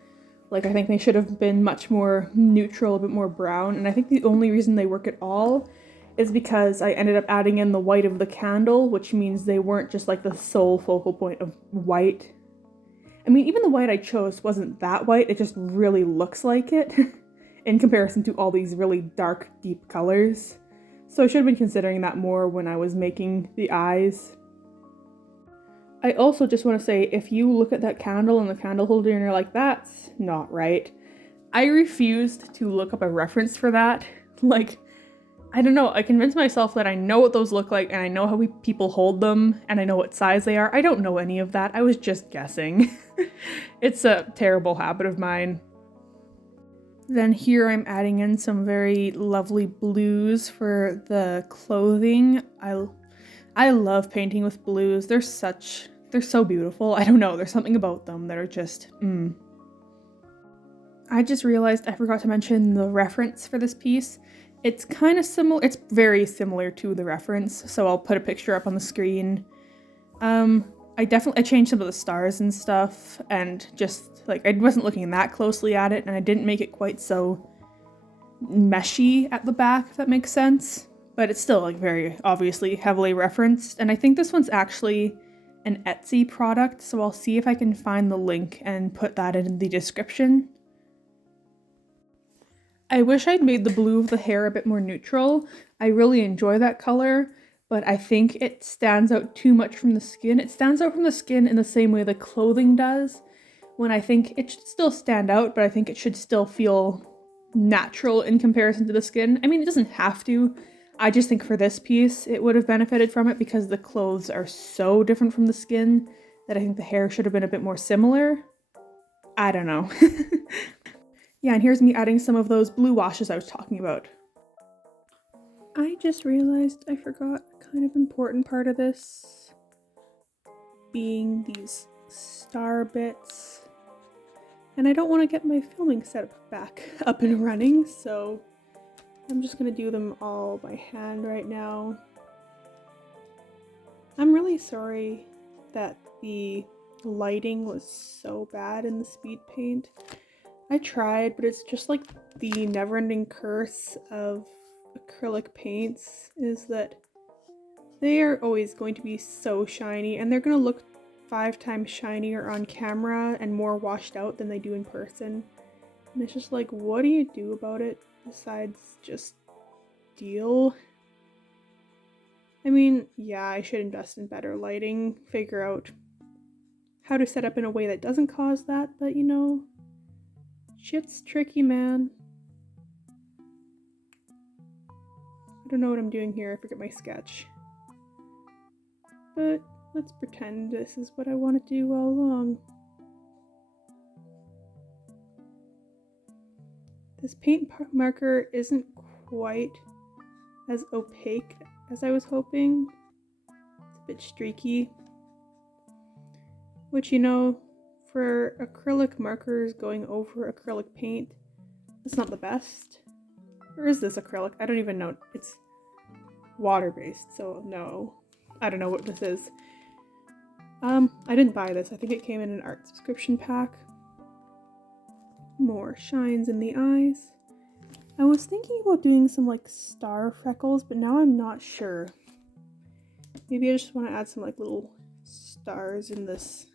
Like, I think they should have been much more neutral, a bit more brown, and I think the only reason they work at all is because I ended up adding in the white of the candle, which means they weren't just like the sole focal point of white. I mean, even the white I chose wasn't that white, it just really looks like it in comparison to all these really dark, deep colors. So I should have been considering that more when I was making the eyes. I also just want to say, if you look at that candle and the candle holder and you're like, that's not right, I refused to look up a reference for that. Like, I don't know, I convinced myself that I know what those look like and I know how people hold them and I know what size they are. I don't know any of that. I was just guessing. It's a terrible habit of mine. Then here I'm adding in some very lovely blues for the clothing. I love painting with blues. They're so beautiful. I don't know, there's something about them that are just, I just realized I forgot to mention the reference for this piece. It's kind of similar, it's very similar to the reference, so I'll put a picture up on the screen. I changed some of the stars and stuff, and just, like, I wasn't looking that closely at it, and I didn't make it quite so meshy at the back, if that makes sense. But it's still, like, very obviously heavily referenced. And I think this one's actually an Etsy product, so I'll see if I can find the link and put that in the description. I wish I'd made the blue of the hair a bit more neutral. I really enjoy that color, but I think it stands out too much from the skin. It stands out from the skin in the same way the clothing does, when I think it should still stand out, but I think it should still feel natural in comparison to the skin. I mean, it doesn't have to. I just think for this piece, it would have benefited from it because the clothes are so different from the skin that I think the hair should have been a bit more similar. I don't know. Yeah, and here's me adding some of those blue washes I was talking about. I just realized I forgot a kind of important part of this, being these star bits. And I don't want to get my filming setup back up and running, so I'm just gonna do them all by hand right now. I'm really sorry that the lighting was so bad in the speed paint. I tried, but it's just like the never-ending curse of acrylic paints is that they are always going to be so shiny, and they're going to look 5 times shinier on camera and more washed out than they do in person. And it's just like, what do you do about it besides just deal? I mean, yeah, I should invest in better lighting, figure out how to set up in a way that doesn't cause that, but you know, shit's tricky, man. I don't know what I'm doing here, I forget my sketch. But let's pretend this is what I want to do all along. This paint marker isn't quite as opaque as I was hoping. It's a bit streaky. Which, you know, for acrylic markers going over acrylic paint, it's not the best. Or is this acrylic? I don't even know. It's water-based, so no. I don't know what this is. I didn't buy this. I think it came in an art subscription pack. More shines in the eyes. I was thinking about doing some like star freckles, but now I'm not sure. Maybe I just want to add some like little stars in this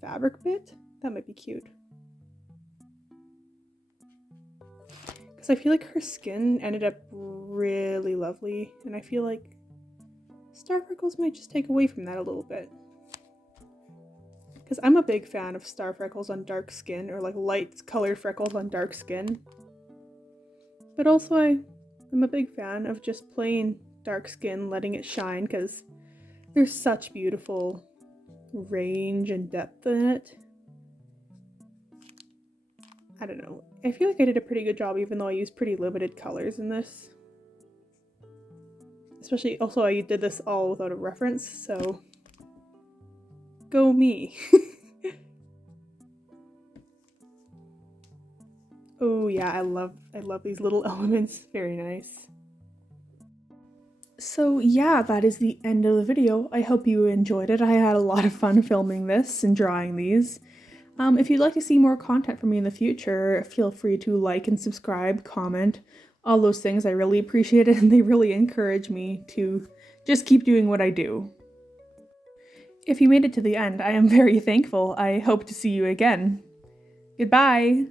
fabric bit. That might be cute. Because I feel like her skin ended up really lovely, and I feel like star freckles might just take away from that a little bit. Because I'm a big fan of star freckles on dark skin, or like light colored freckles on dark skin. But also I'm a big fan of just plain dark skin, letting it shine, because there's such beautiful range and depth in it. I don't know. I feel like I did a pretty good job even though I used pretty limited colors in this. Especially, also I did this all without a reference, so go me. Oh yeah, I love these little elements. Very nice. So yeah, that is the end of the video. I hope you enjoyed it. I had a lot of fun filming this and drawing these. If you'd like to see more content from me in the future, feel free to like and subscribe, comment, all those things. I really appreciate it, and they really encourage me to just keep doing what I do. If you made it to the end, I am very thankful. I hope to see you again. Goodbye!